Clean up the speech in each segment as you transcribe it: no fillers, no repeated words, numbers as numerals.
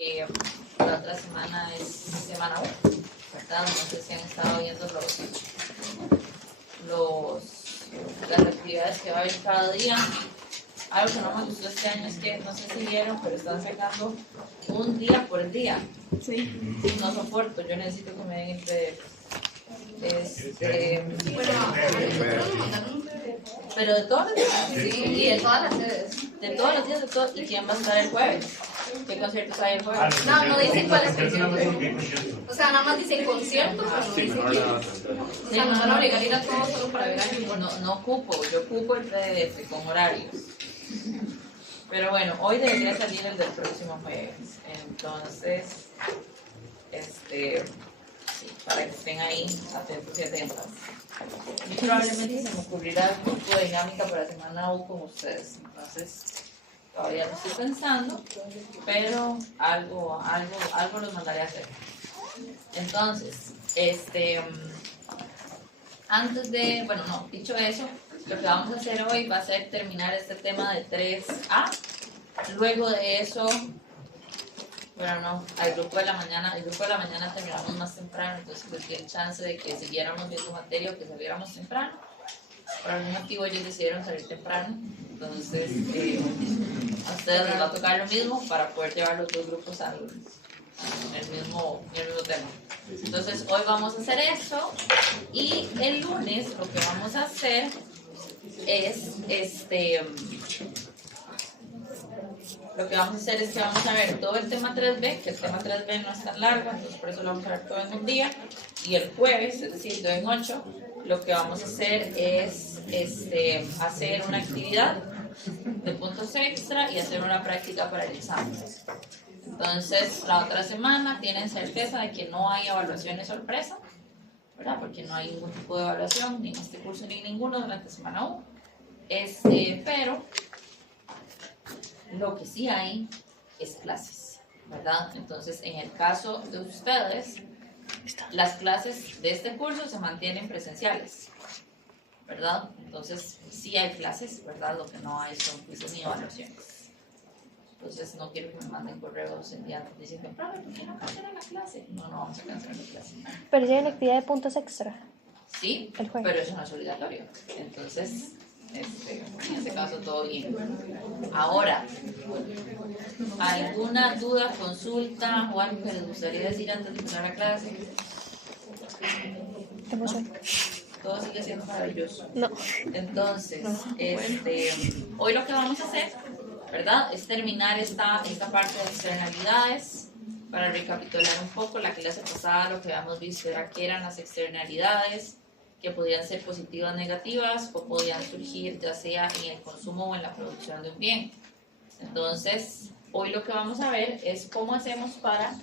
La otra semana es semana 1, ¿verdad? No sé si han estado viendo las actividades que va a haber cada día. Algo que no me gustó este año es que, no sé si vieron, pero están sacando un día por día. Sí. No soporto, yo necesito que me den el PDF. Pero de todos los días, sí, y de todas las sedes, de todos los días, ¿y quién va a estar el jueves? ¿Qué conciertos hay el jueves? No dicen cuáles conciertos. O sea, nada más dicen conciertos, pero no dicen quién. O sea, nos van a obligar a ir a todos solo para ver algo. No ocupo, yo ocupo el PDF con horarios. Pero bueno, hoy debería salir el del próximo jueves. Entonces, sí, para que estén ahí atentos y atentas. Y probablemente se me ocurrirá algún tipo de dinámica para semana U con ustedes. Entonces, todavía lo estoy pensando, pero algo los mandaré a hacer. Entonces, antes de, dicho eso, lo que vamos a hacer hoy va a ser terminar este tema de 3A. Luego de eso, al grupo de la mañana terminamos más temprano, entonces les di el chance de que siguiéramos viendo materia o que saliéramos temprano. Por algún motivo ellos decidieron salir temprano, entonces a ustedes les va a tocar lo mismo para poder llevar los dos grupos al mismo tema. Entonces hoy vamos a hacer eso y el lunes lo que vamos a hacer es que vamos a ver todo el tema 3B, que el tema 3B no es tan largo, entonces por eso lo vamos a ver todo en un día. Y el jueves, es decir, 2 en 8, lo que vamos a hacer es hacer una actividad de puntos extra y hacer una práctica para el examen. Entonces, la otra semana tienen certeza de que no hay evaluaciones sorpresa, ¿verdad? Porque no hay ningún tipo de evaluación, ni en este curso ni en ninguno durante semana 1. Pero lo que sí hay es clases, ¿verdad? Entonces, en el caso de ustedes, las clases de este curso se mantienen presenciales, ¿verdad? Entonces, sí hay clases, ¿verdad? Lo que no hay son quizzes ni evaluaciones. Entonces, no quiero que me manden correos enviando diciendo, ¿por qué no cancelan la clase? No vamos a cancelar la clase. Pero si hay una actividad de puntos extra. Sí, pero eso no es obligatorio. Entonces, en este caso todo bien. Ahora, ¿alguna duda, consulta o algo que les gustaría decir antes de empezar la clase? Tengo sueño. Todo sigue siendo maravilloso. No. Entonces, hoy lo que vamos a hacer, ¿verdad? Es terminar esta parte de externalidades. Para recapitular un poco, la clase pasada lo que habíamos visto era qué eran las externalidades, que podían ser positivas o negativas o podían surgir ya sea en el consumo o en la producción de un bien. Entonces, hoy lo que vamos a ver es cómo hacemos para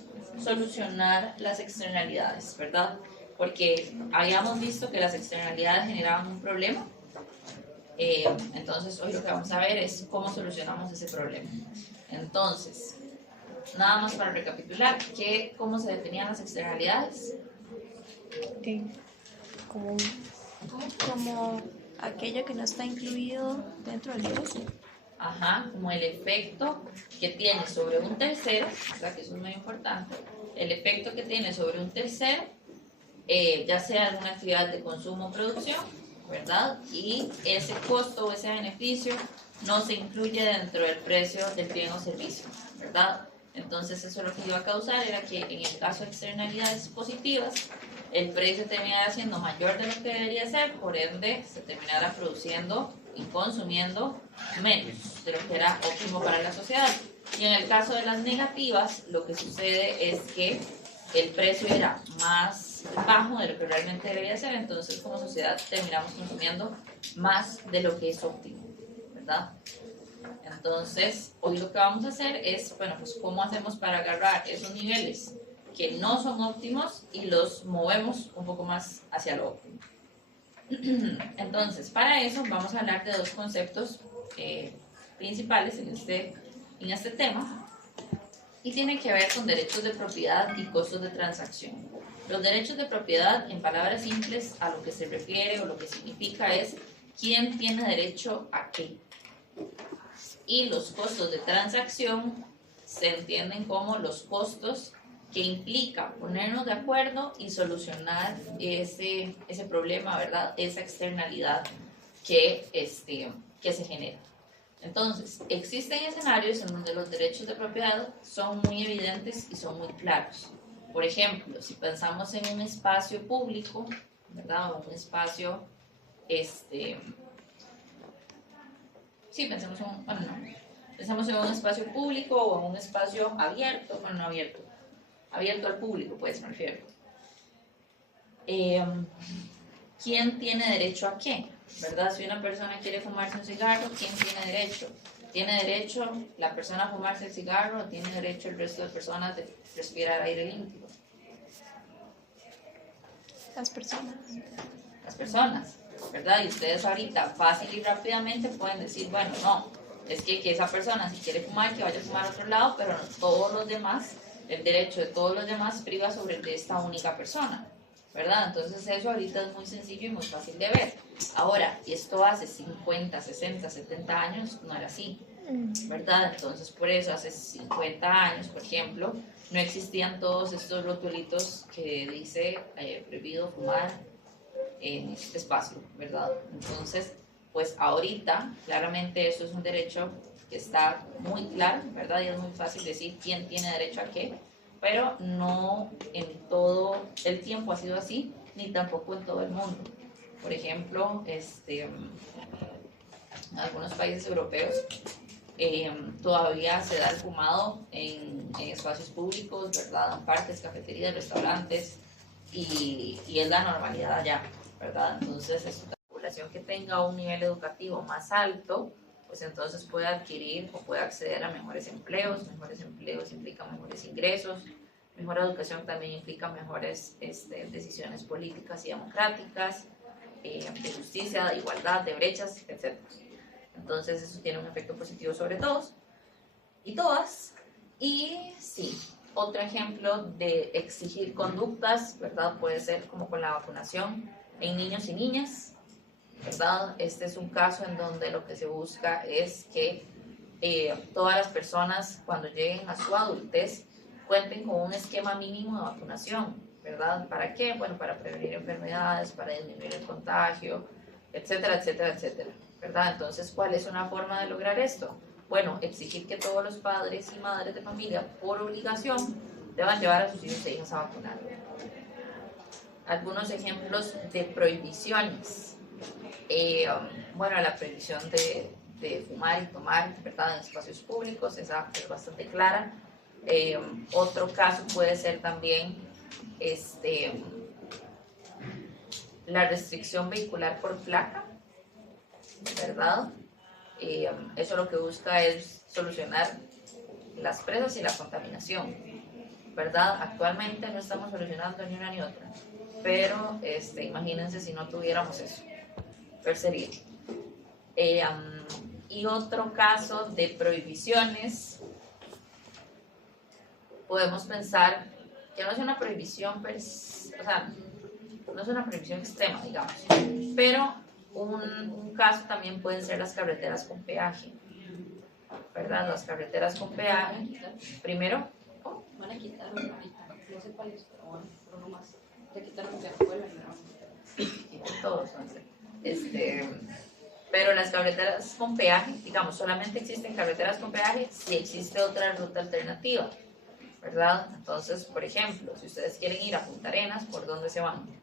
solucionar las externalidades, ¿verdad? Porque habíamos visto que las externalidades generaban un problema. Entonces, hoy lo que vamos a ver es cómo solucionamos ese problema. Entonces, nada más para recapitular, ¿cómo se definían las externalidades? Como aquello que no está incluido dentro del negocio. Ajá, como el efecto que tiene sobre un tercero, o sea que eso es muy importante, el efecto que tiene sobre un tercero, ya sea alguna actividad de consumo o producción, ¿verdad? Y ese costo o ese beneficio no se incluye dentro del precio del bien o servicio, ¿verdad? Entonces eso lo que iba a causar era que en el caso de externalidades positivas, el precio terminara siendo mayor de lo que debería ser, por ende se terminara produciendo y consumiendo menos de lo que era óptimo para la sociedad. Y en el caso de las negativas, lo que sucede es que el precio era más bajo de lo que realmente debería ser, entonces como sociedad terminamos consumiendo más de lo que es óptimo, ¿verdad? Entonces, hoy lo que vamos a hacer es, pues cómo hacemos para agarrar esos niveles que no son óptimos y los movemos un poco más hacia lo óptimo. Entonces, para eso vamos a hablar de dos conceptos principales en este tema y tienen que ver con derechos de propiedad y costos de transacción. Los derechos de propiedad, en palabras simples, a lo que se refiere o lo que significa es quién tiene derecho a qué. Y los costos de transacción se entienden como los costos que implica ponernos de acuerdo y solucionar ese problema, ¿verdad? Esa externalidad que se genera. Entonces, existen escenarios en donde los derechos de propiedad son muy evidentes y son muy claros. Por ejemplo, si pensamos en un espacio público, ¿verdad? O un espacio, pensamos en un espacio público o en un espacio abierto, bueno, no abierto, abierto al público, pues me refiero. ¿Quién tiene derecho a qué? ¿Verdad? Si una persona quiere fumarse un cigarro, ¿quién tiene derecho? ¿Tiene derecho la persona a fumarse el cigarro o tiene derecho el resto de personas de respirar aire limpio? Las personas. Las personas, ¿verdad? Y ustedes ahorita fácil y rápidamente pueden decir, bueno, no, es que esa persona si quiere fumar, que vaya a fumar a otro lado, pero no, todos los demás, el derecho de todos los demás priva sobre el de esta única persona, ¿verdad? Entonces eso ahorita es muy sencillo y muy fácil de ver. Ahora, esto hace 50, 60, 70 años no era así, ¿verdad? Entonces por eso hace 50 años, por ejemplo, no existían todos estos rotulitos que dice prohibido fumar en este espacio, ¿verdad? Entonces, pues ahorita claramente eso es un derecho que está muy claro, ¿verdad? Y es muy fácil decir quién tiene derecho a qué, pero no en todo el tiempo ha sido así, ni tampoco en todo el mundo. Por ejemplo, en algunos países europeos todavía se da el fumado en espacios públicos, ¿verdad? En parques, cafeterías, restaurantes, y es la normalidad allá, ¿verdad? Entonces, es una población que tenga un nivel educativo más alto, pues entonces puede adquirir o puede acceder a mejores empleos implican mejores ingresos, mejor educación también implica mejores decisiones políticas y democráticas, de justicia, de igualdad, de brechas, etc. Entonces eso tiene un efecto positivo sobre todos y todas. Y sí, otro ejemplo de exigir conductas, ¿verdad? Puede ser como con la vacunación en niños y niñas, ¿verdad? Este es un caso en donde lo que se busca es que todas las personas cuando lleguen a su adultez cuenten con un esquema mínimo de vacunación, ¿verdad? ¿Para qué? Bueno, para prevenir enfermedades, para disminuir el contagio, etcétera, etcétera, etcétera, ¿verdad? Entonces, ¿cuál es una forma de lograr esto? Bueno, exigir que todos los padres y madres de familia, por obligación, deban llevar a sus hijos e hijas a vacunar. Algunos ejemplos de prohibiciones. Bueno, la prohibición de fumar y tomar, ¿verdad? En espacios públicos, esa es bastante clara. Otro caso puede ser también la restricción vehicular por placa, ¿verdad? Eso lo que busca es solucionar las presas y la contaminación, ¿verdad? Actualmente no estamos solucionando ni una ni otra, pero imagínense si no tuviéramos eso, ¿cuál sería? Y otro caso de prohibiciones, podemos pensar que no es una prohibición, o sea, no es una prohibición extrema, digamos, pero un caso también pueden ser las carreteras con peaje, ¿verdad? Las carreteras con peaje, primero, ¿cómo? Van a quitar una ahorita, no sé cuál es, pero bueno, pero no más. Ya quitaron que no vuelven, quitan todos, pero las carreteras con peaje, digamos, solamente existen carreteras con peaje si existe otra ruta alternativa, ¿verdad? Entonces, por ejemplo, si ustedes quieren ir a Punta Arenas, ¿por dónde se van?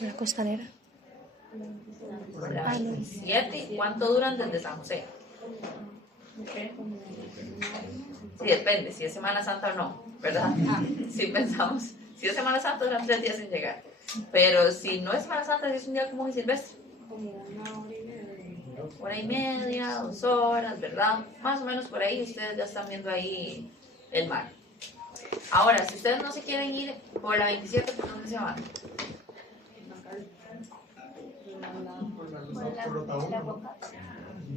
La costanera. Por la 27. ¿Cuánto duran desde San José? Sí, depende, si es Semana Santa o no, ¿verdad? Si pensamos, si es Semana Santa, duran 3 días sin llegar. Pero si no es Semana Santa, si es un día común y silvestre. como una hora y media. Hora y media, 2 horas, ¿verdad? Más o menos por ahí ustedes ya están viendo ahí el mar. Ahora, si ustedes no se quieren ir por la 27, ¿por dónde se van?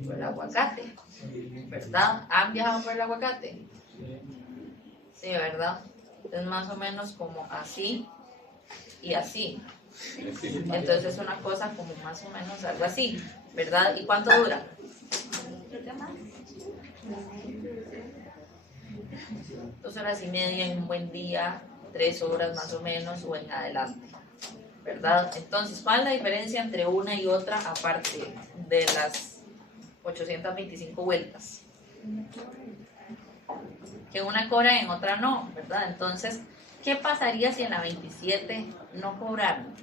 Por el aguacate, ¿verdad? ¿Han viajado por el aguacate? Sí, ¿verdad? Es más o menos como así y así. Entonces es una cosa como más o menos algo así, ¿verdad? ¿Y cuánto dura? 2 horas y media en un buen día, 3 horas más o menos o en adelante, ¿verdad? Entonces, ¿cuál es la diferencia entre una y otra aparte de las 825 vueltas? Que una cobra y en otra no, ¿verdad? Entonces, ¿qué pasaría si en la 27 no cobraran?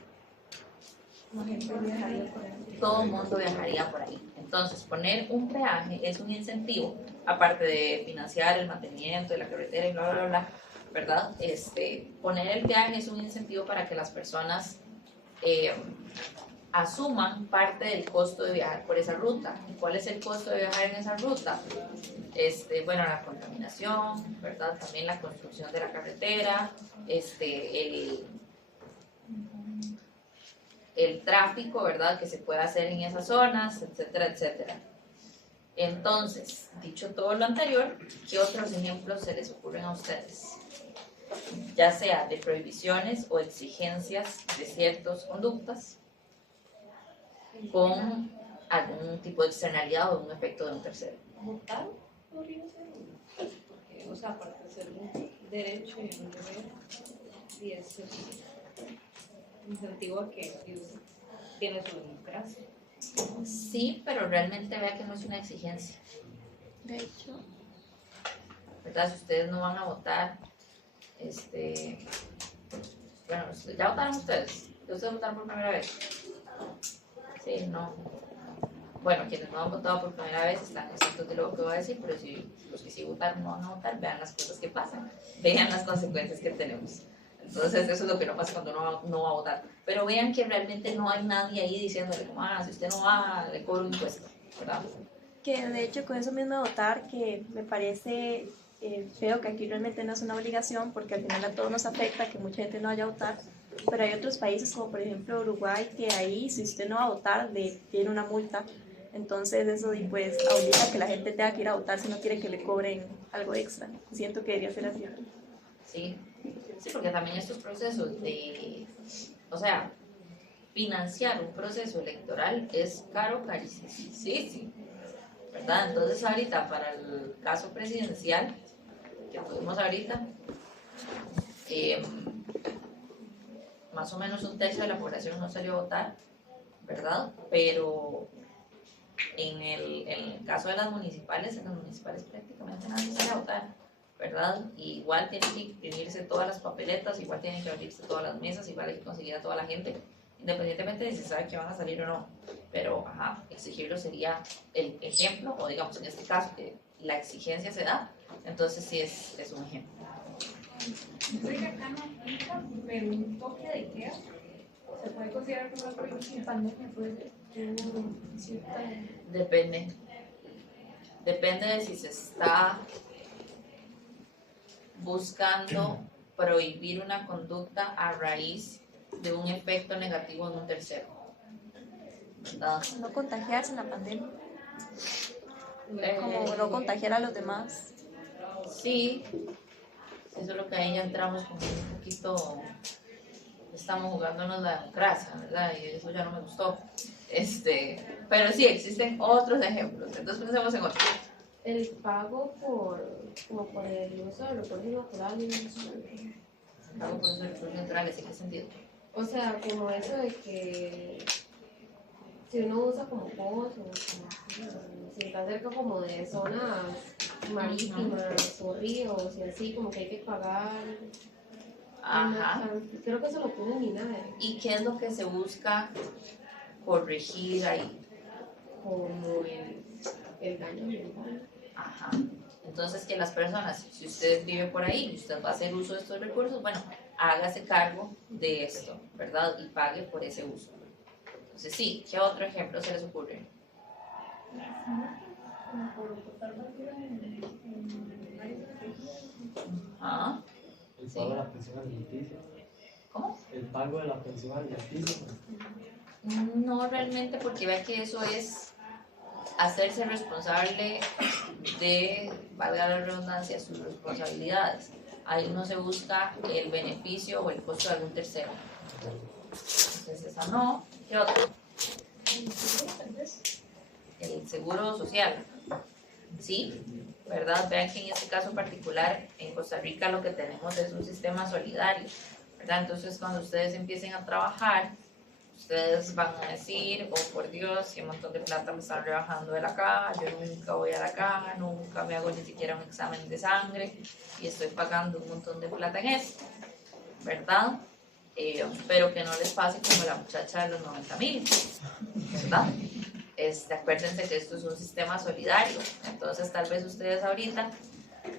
Todo el mundo viajaría por ahí. Entonces, poner un peaje es un incentivo, aparte de financiar el mantenimiento de la carretera y bla, bla, bla, ¿verdad? Poner el peaje es un incentivo para que las personas asuman parte del costo de viajar por esa ruta. ¿Y cuál es el costo de viajar en esa ruta? Bueno, la contaminación, ¿verdad? También la construcción de la carretera, el tráfico, ¿verdad? Que se puede hacer en esas zonas, etcétera, etcétera. Entonces, dicho todo lo anterior, ¿qué otros ejemplos se les ocurren a ustedes? Ya sea de prohibiciones o exigencias de ciertas conductas con algún tipo de externalidad o un efecto de un tercero. ¿Votar podría ser? O sea, para hacer un derecho y un deber, y es incentivo a que tiene su democracia. Sí, pero realmente vea que no es una exigencia. De hecho, ¿verdad? Si ustedes no van a votar, bueno, ¿ya votaron ustedes? ¿Ustedes votaron por primera vez? Sí, no. Bueno, quienes no han votado por primera vez están exentos de lo que voy a decir, pero si los que sí votaron no van a votar, vean las cosas que pasan, vean las consecuencias que tenemos. Entonces, eso es lo que no pasa cuando uno no va a votar. Pero vean que realmente no hay nadie ahí diciéndole, como, si usted no va, le cobro un impuesto, ¿verdad? que de hecho con eso mismo de votar, que me parece feo que aquí realmente no es una obligación, porque al final a todos nos afecta que mucha gente no vaya a votar, pero hay otros países como por ejemplo Uruguay, que ahí si usted no va a votar, tiene una multa. Entonces eso pues obliga a que la gente tenga que ir a votar si no quiere que le cobren algo extra. Siento que debería ser así. Sí, porque también estos procesos o sea, financiar un proceso electoral es caro, carísimo, sí, ¿verdad? Entonces ahorita para el caso presidencial que tuvimos ahorita, más o menos 1/3 de la población no salió a votar, ¿verdad? Pero en el caso de las municipales, en las municipales prácticamente nadie sale a votar, ¿verdad? Y igual tienen que imprimirse todas las papeletas, igual tienen que abrirse todas las mesas, igual hay que conseguir a toda la gente, independientemente de si se sabe que van a salir o no. Pero, exigirlo sería el ejemplo, o digamos en este caso que la exigencia se da, entonces sí es un ejemplo. Sé que acá no aplica, pero un toque de queda se puede considerar como una prohibición pandemia, puede ser. Depende de si se está buscando prohibir una conducta a raíz de un efecto negativo en un tercero, ¿verdad? No contagiarse en la pandemia, como no contagiar a los demás. Sí, eso es lo que ahí ya entramos como un poquito, estamos jugándonos la democracia, ¿verdad? Y eso ya no me gustó. Pero sí, existen otros ejemplos, entonces pensemos en otros. El pago por el uso de recursos naturales. El pago por uso de recursos naturales, ¿en qué sentido? O sea, como eso de que si uno usa como pozos, si está cerca como de zonas marítimas o ríos y así, como que hay que pagar. Ajá. Creo que eso lo pone ni nada. ¿Y qué es lo que se busca corregir ahí? Como el daño ambiental. Ajá. Entonces, que las personas, si usted vive por ahí y usted va a hacer uso de estos recursos, bueno, hágase cargo de esto, ¿verdad? Y pague por ese uso. Entonces, sí, ¿qué otro ejemplo se les ocurre? Ajá. El pago de la pensión alimenticia. ¿Cómo? El pago de la pensión alimenticia. No realmente, porque vea que eso es hacerse responsable de, valga la redundancia, sus responsabilidades. Ahí no se busca el beneficio o el costo de algún tercero. Entonces esa no. ¿Qué otro? El seguro social. ¿sí? ¿Verdad? Vean que en este caso particular, en Costa Rica lo que tenemos es un sistema solidario, ¿verdad? Entonces, cuando ustedes empiecen a trabajar, ustedes van a decir, oh por Dios, qué montón de plata me están rebajando de la caja, yo nunca voy a la caja, nunca me hago ni siquiera un examen de sangre y estoy pagando un montón de plata en esto, ¿verdad? Pero que no les pase como la muchacha de los 90,000, ¿verdad? Acuérdense que esto es un sistema solidario, entonces tal vez ustedes ahorita,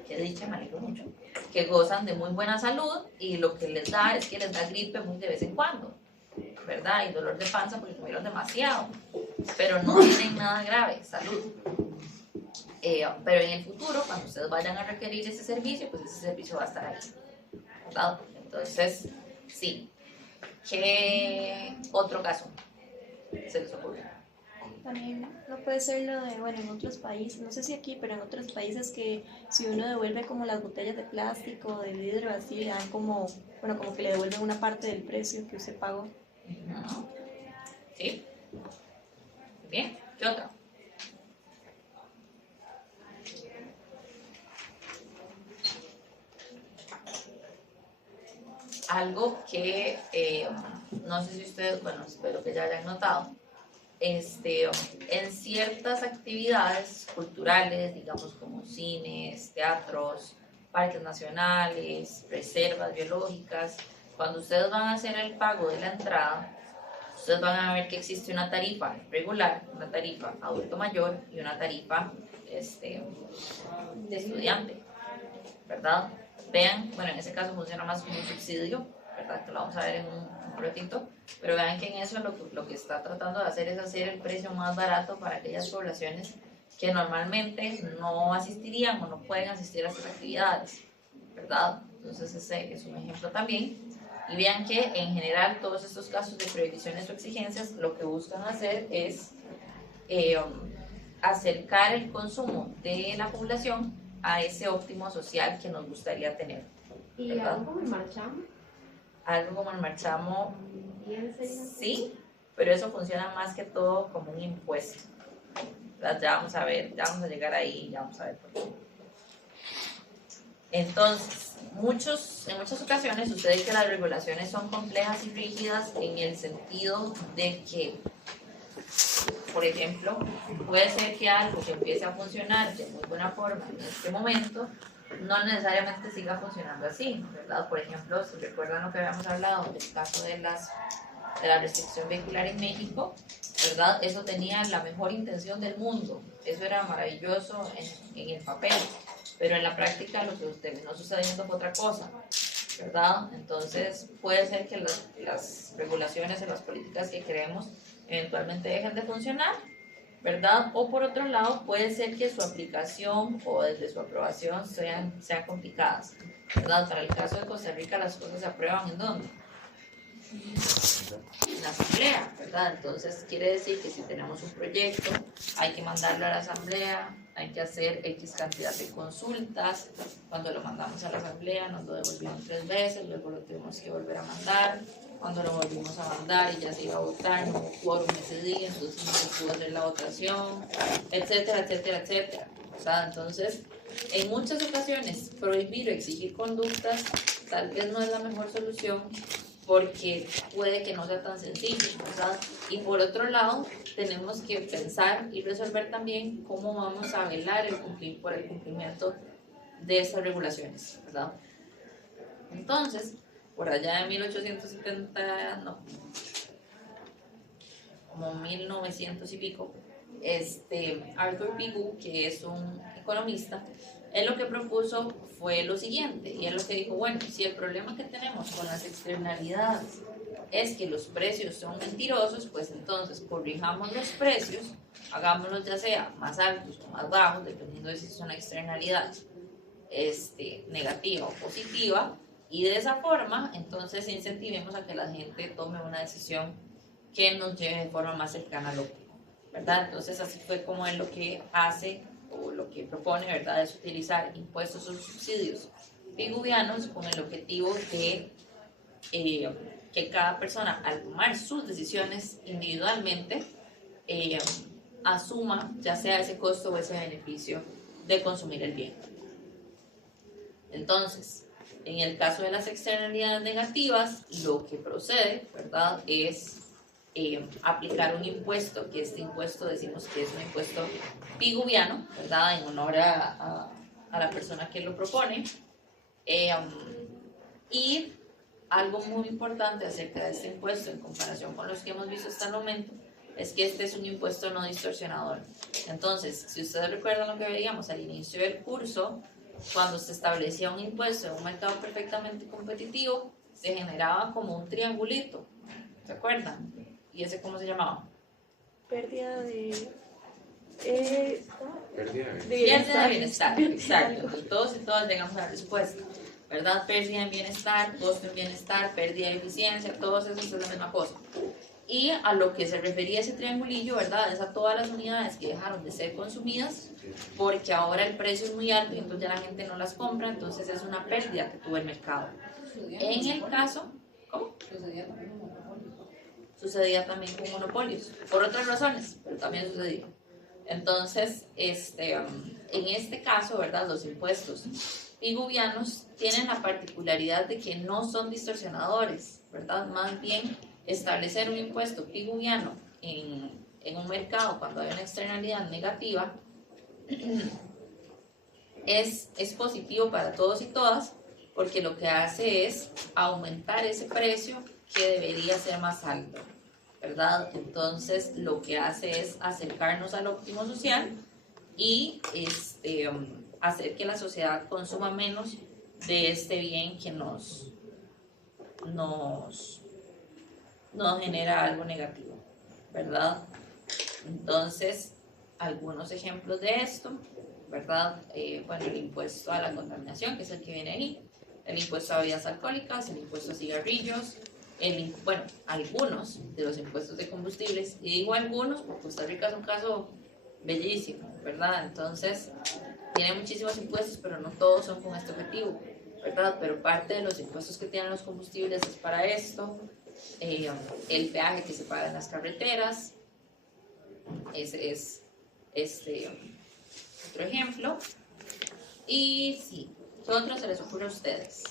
que dicha, me alegro mucho, que gozan de muy buena salud y lo que les da es que les da gripe muy de vez en cuando, ¿verdad? Y dolor de panza porque comieron demasiado, pero no tienen nada grave, salud. Pero en el futuro, cuando ustedes vayan a requerir ese servicio, pues ese servicio va a estar ahí, ¿verdad? Entonces, sí. ¿Qué otro caso se les ocurre? También no puede ser lo de, bueno, en otros países, no sé si aquí, pero en otros países que si uno devuelve como las botellas de plástico, de vidrio, así, le dan como, bueno, como que le devuelven una parte del precio que usted pagó. ¿Sí? Bien, ¿qué otra? Algo que no sé si ustedes, bueno, espero que ya hayan notado, en ciertas actividades culturales, digamos como cines, teatros, parques nacionales, reservas biológicas, cuando ustedes van a hacer el pago de la entrada, ustedes van a ver que existe una tarifa regular, una tarifa adulto mayor y una tarifa de estudiante, ¿verdad? Vean, bueno, en ese caso funciona más como un subsidio, ¿verdad? Que lo vamos a ver en un ratito, pero vean que en eso lo que está tratando de hacer es hacer el precio más barato para aquellas poblaciones que normalmente no asistirían o no pueden asistir a estas actividades, ¿verdad? Entonces ese es un ejemplo también. Y vean que en general todos estos casos de prohibiciones o exigencias lo que buscan hacer es acercar el consumo de la población a ese óptimo social que nos gustaría tener. ¿Y ¿verdad? algo como el marchamo? Algo como el marchamo, ¿Bien sería? sí, pero eso funciona más que todo como un impuesto. ¿Verdad? Ya vamos a ver, ya vamos a llegar ahí, ya vamos a ver por qué. Entonces, en muchas ocasiones sucede que las regulaciones son complejas y rígidas en el sentido de que, por ejemplo, puede ser que algo que empiece a funcionar de muy buena forma en este momento no necesariamente siga funcionando así, ¿verdad? Por ejemplo, si recuerdan lo que habíamos hablado del caso de la restricción vehicular en México, ¿verdad? Eso tenía la mejor intención del mundo, eso era maravilloso en el papel, pero en la práctica lo que terminó sucediendo fue otra cosa, ¿verdad? Entonces puede ser que las regulaciones y las políticas que creemos eventualmente dejen de funcionar, ¿verdad? O por otro lado, puede ser que su aplicación o desde su aprobación sean complicadas, ¿verdad? Para el caso de Costa Rica, las cosas se aprueban ¿en dónde? En la asamblea, ¿verdad? Entonces quiere decir que si tenemos un proyecto, hay que mandarlo a la asamblea, hay que hacer X cantidad de consultas, cuando lo mandamos a la asamblea nos lo devolvieron 3 veces, luego lo tuvimos que volver a mandar, cuando lo volvimos a mandar y ya se iba a votar, no hubo quórum ese día, entonces no se pudo hacer la votación, etcétera, etcétera, etcétera. O sea, entonces, en muchas ocasiones, prohibir o exigir conductas tal vez no es la mejor solución porque puede que no sea tan sencillo, ¿verdad? Y por otro lado, tenemos que pensar y resolver también cómo vamos a velar por el cumplimiento de esas regulaciones, ¿verdad? Entonces, por allá de 1870, no, como 1900 y pico, Arthur Pigou, que es un economista, él lo que propuso fue lo siguiente, y él lo que dijo, bueno, si el problema que tenemos con las externalidades es que los precios son mentirosos, pues entonces corrijamos los precios, hagámoslos ya sea más altos o más bajos, dependiendo de si es una externalidad negativa o positiva, y de esa forma entonces incentivemos a que la gente tome una decisión que nos lleve de forma más cercana al óptimo, ¿verdad? Entonces así fue como él lo que hace o lo que propone, ¿verdad?, es utilizar impuestos o subsidios piguvianos con el objetivo de que cada persona al tomar sus decisiones individualmente asuma ya sea ese costo o ese beneficio de consumir el bien. Entonces, en el caso de las externalidades negativas, lo que procede, ¿verdad?, es aplicar un impuesto, que este impuesto decimos que es un impuesto piguviano, ¿verdad?, en honor a la persona que lo propone. Y algo muy importante acerca de este impuesto en comparación con los que hemos visto hasta el momento es que este es un impuesto no distorsionador. Entonces, si ustedes recuerdan lo que veíamos al inicio del curso, cuando se establecía un impuesto en un mercado perfectamente competitivo, se generaba como un triangulito, ¿se acuerdan? ¿Y ese cómo se llamaba? Pérdida de... Pérdida de Pérdida de bienestar, exacto. Entonces, todos y todas llegamos a la respuesta, ¿verdad? Pérdida de bienestar, costo en bienestar, pérdida de eficiencia, todos esos es la misma cosa. Y a lo que se refería ese triangulillo, ¿verdad?, es a todas las unidades que dejaron de ser consumidas porque ahora el precio es muy alto y entonces ya la gente no las compra, entonces es una pérdida que tuvo el mercado. En el caso, ¿cómo? Sucedía también con monopolios, por otras razones, pero también sucedía. Entonces, en este caso, ¿verdad?, los impuestos piguvianos tienen la particularidad de que no son distorsionadores, ¿verdad? Más bien, establecer un impuesto piguviano en un mercado cuando hay una externalidad negativa es positivo para todos y todas, porque lo que hace es aumentar ese precio que debería ser más alto, ¿verdad? Entonces, lo que hace es acercarnos al óptimo social y hacer que la sociedad consuma menos de este bien que nos genera algo negativo, ¿verdad? Entonces, algunos ejemplos de esto, ¿verdad? Bueno, el impuesto a la contaminación, que es el que viene ahí, el impuesto a bebidas alcohólicas, el impuesto a cigarrillos, bueno, algunos de los impuestos de combustibles, y digo algunos porque Costa Rica es un caso bellísimo, ¿verdad? Entonces, tiene muchísimos impuestos, pero no todos son con este objetivo, ¿verdad? Pero parte de los impuestos que tienen los combustibles es para esto. El peaje que se paga en las carreteras, ese es otro ejemplo. Y sí, ¿qué otro se les ocurre a ustedes?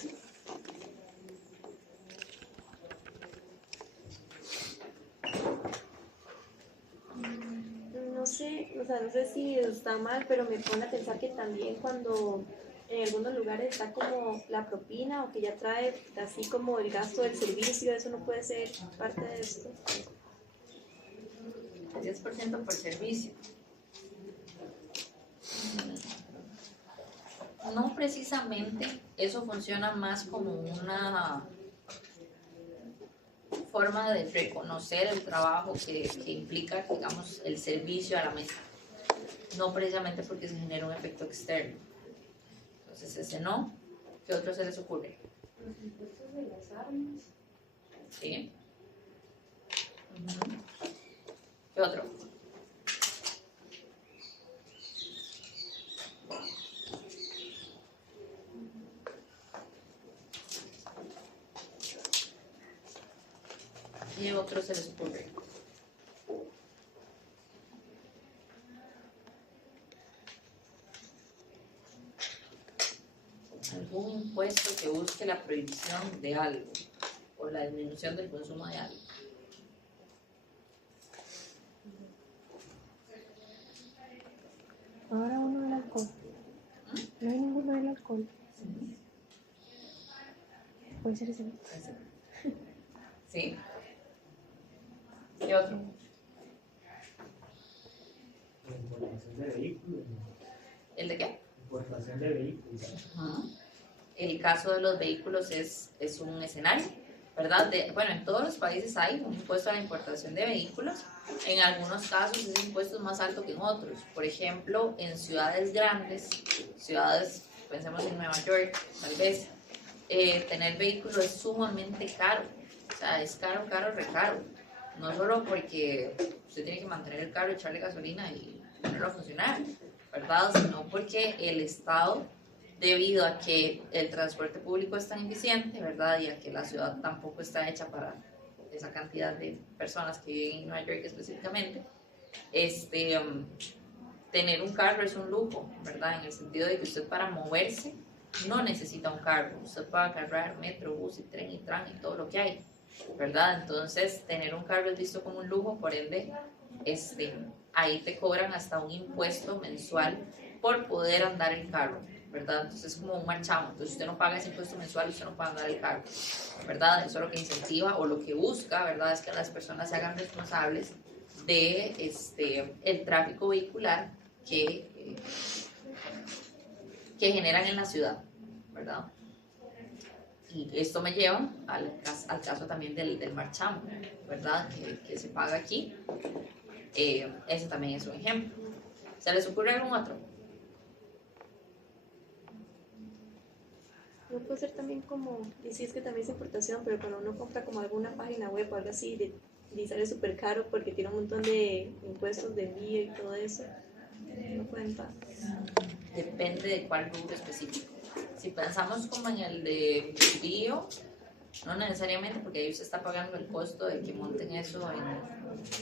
No sé, o sea, no sé si está mal, pero me pone a pensar que también cuando en algunos lugares está como la propina o que ya trae así como el gasto del servicio, eso no puede ser parte de esto. 10% por servicio. No precisamente, eso funciona más como una forma de reconocer el trabajo que implica, digamos, el servicio a la mesa. No precisamente porque se genera un efecto externo. Entonces ese no. ¿Qué otro se les ocurre? Los impuestos de las armas. Sí. ¿Qué otro? ¿Qué otro se les ocurre? Algún impuesto que busque la prohibición de algo o la disminución del consumo de algo. Ahora uno del alcohol. No hay ninguno del alcohol. Puede ser ese. ¿Sí? ¿Qué otro? La importación de vehículos. ¿El de qué? Importación de vehículos. Ajá. El caso de los vehículos es un escenario, ¿verdad? Bueno, en todos los países hay un impuesto a la importación de vehículos. En algunos casos ese impuesto es más alto que en otros. Por ejemplo, en ciudades grandes, pensemos en Nueva York, tal vez, tener vehículos es sumamente caro. O sea, es caro, recaro. No solo porque usted tiene que mantener el carro, echarle gasolina y ponerlo a funcionar, ¿verdad? Sino porque el Estado, debido a que el transporte público es tan ineficiente, ¿verdad? Y a que la ciudad tampoco está hecha para esa cantidad de personas que viven en Nueva York específicamente, tener un carro es un lujo, ¿verdad? En el sentido de que usted para moverse no necesita un carro, usted puede agarrar metro, bus y tren y tram y todo lo que hay, ¿verdad? Entonces, tener un carro es visto como un lujo, por ende, ahí te cobran hasta un impuesto mensual por poder andar en carro, ¿verdad? Entonces es como un marchamo, entonces usted no paga ese impuesto mensual y usted no puede andar el carro, ¿verdad? Eso lo que incentiva o lo que busca, ¿verdad? Es que las personas se hagan responsables de el tráfico vehicular que generan en la ciudad, ¿verdad? Y esto me lleva al caso también del marchamo, ¿verdad? Que se paga aquí. Ese también es un ejemplo. ¿Se les ocurre algún otro? No puede ser también como, y sí es que también es importación, pero cuando uno compra como alguna página web o algo así, y sale súper caro porque tiene un montón de impuestos de envío y todo eso, no cuenta. Depende de cuál rubro específico. Si pensamos como en el de envío, no necesariamente, porque ahí usted está pagando el costo de que monten eso en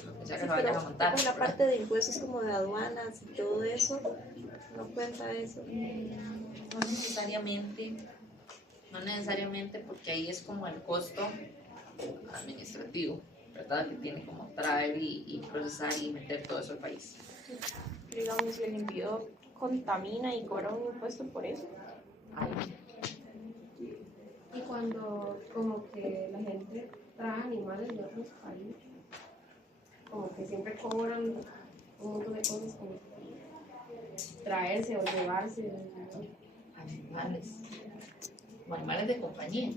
lo que sea que Sí, lo vayan pero a montar. como la parte de impuestos como de aduanas y todo eso, no cuenta eso. No necesariamente porque ahí es como el costo administrativo, ¿verdad? Que tiene como traer y procesar y meter todo eso al país. Digamos, si el envío contamina y cobra un impuesto por eso. Y cuando como que la gente trae animales de otros países, como que siempre cobran un montón de cosas como traerse o llevarse. Animales. O animales de compañía.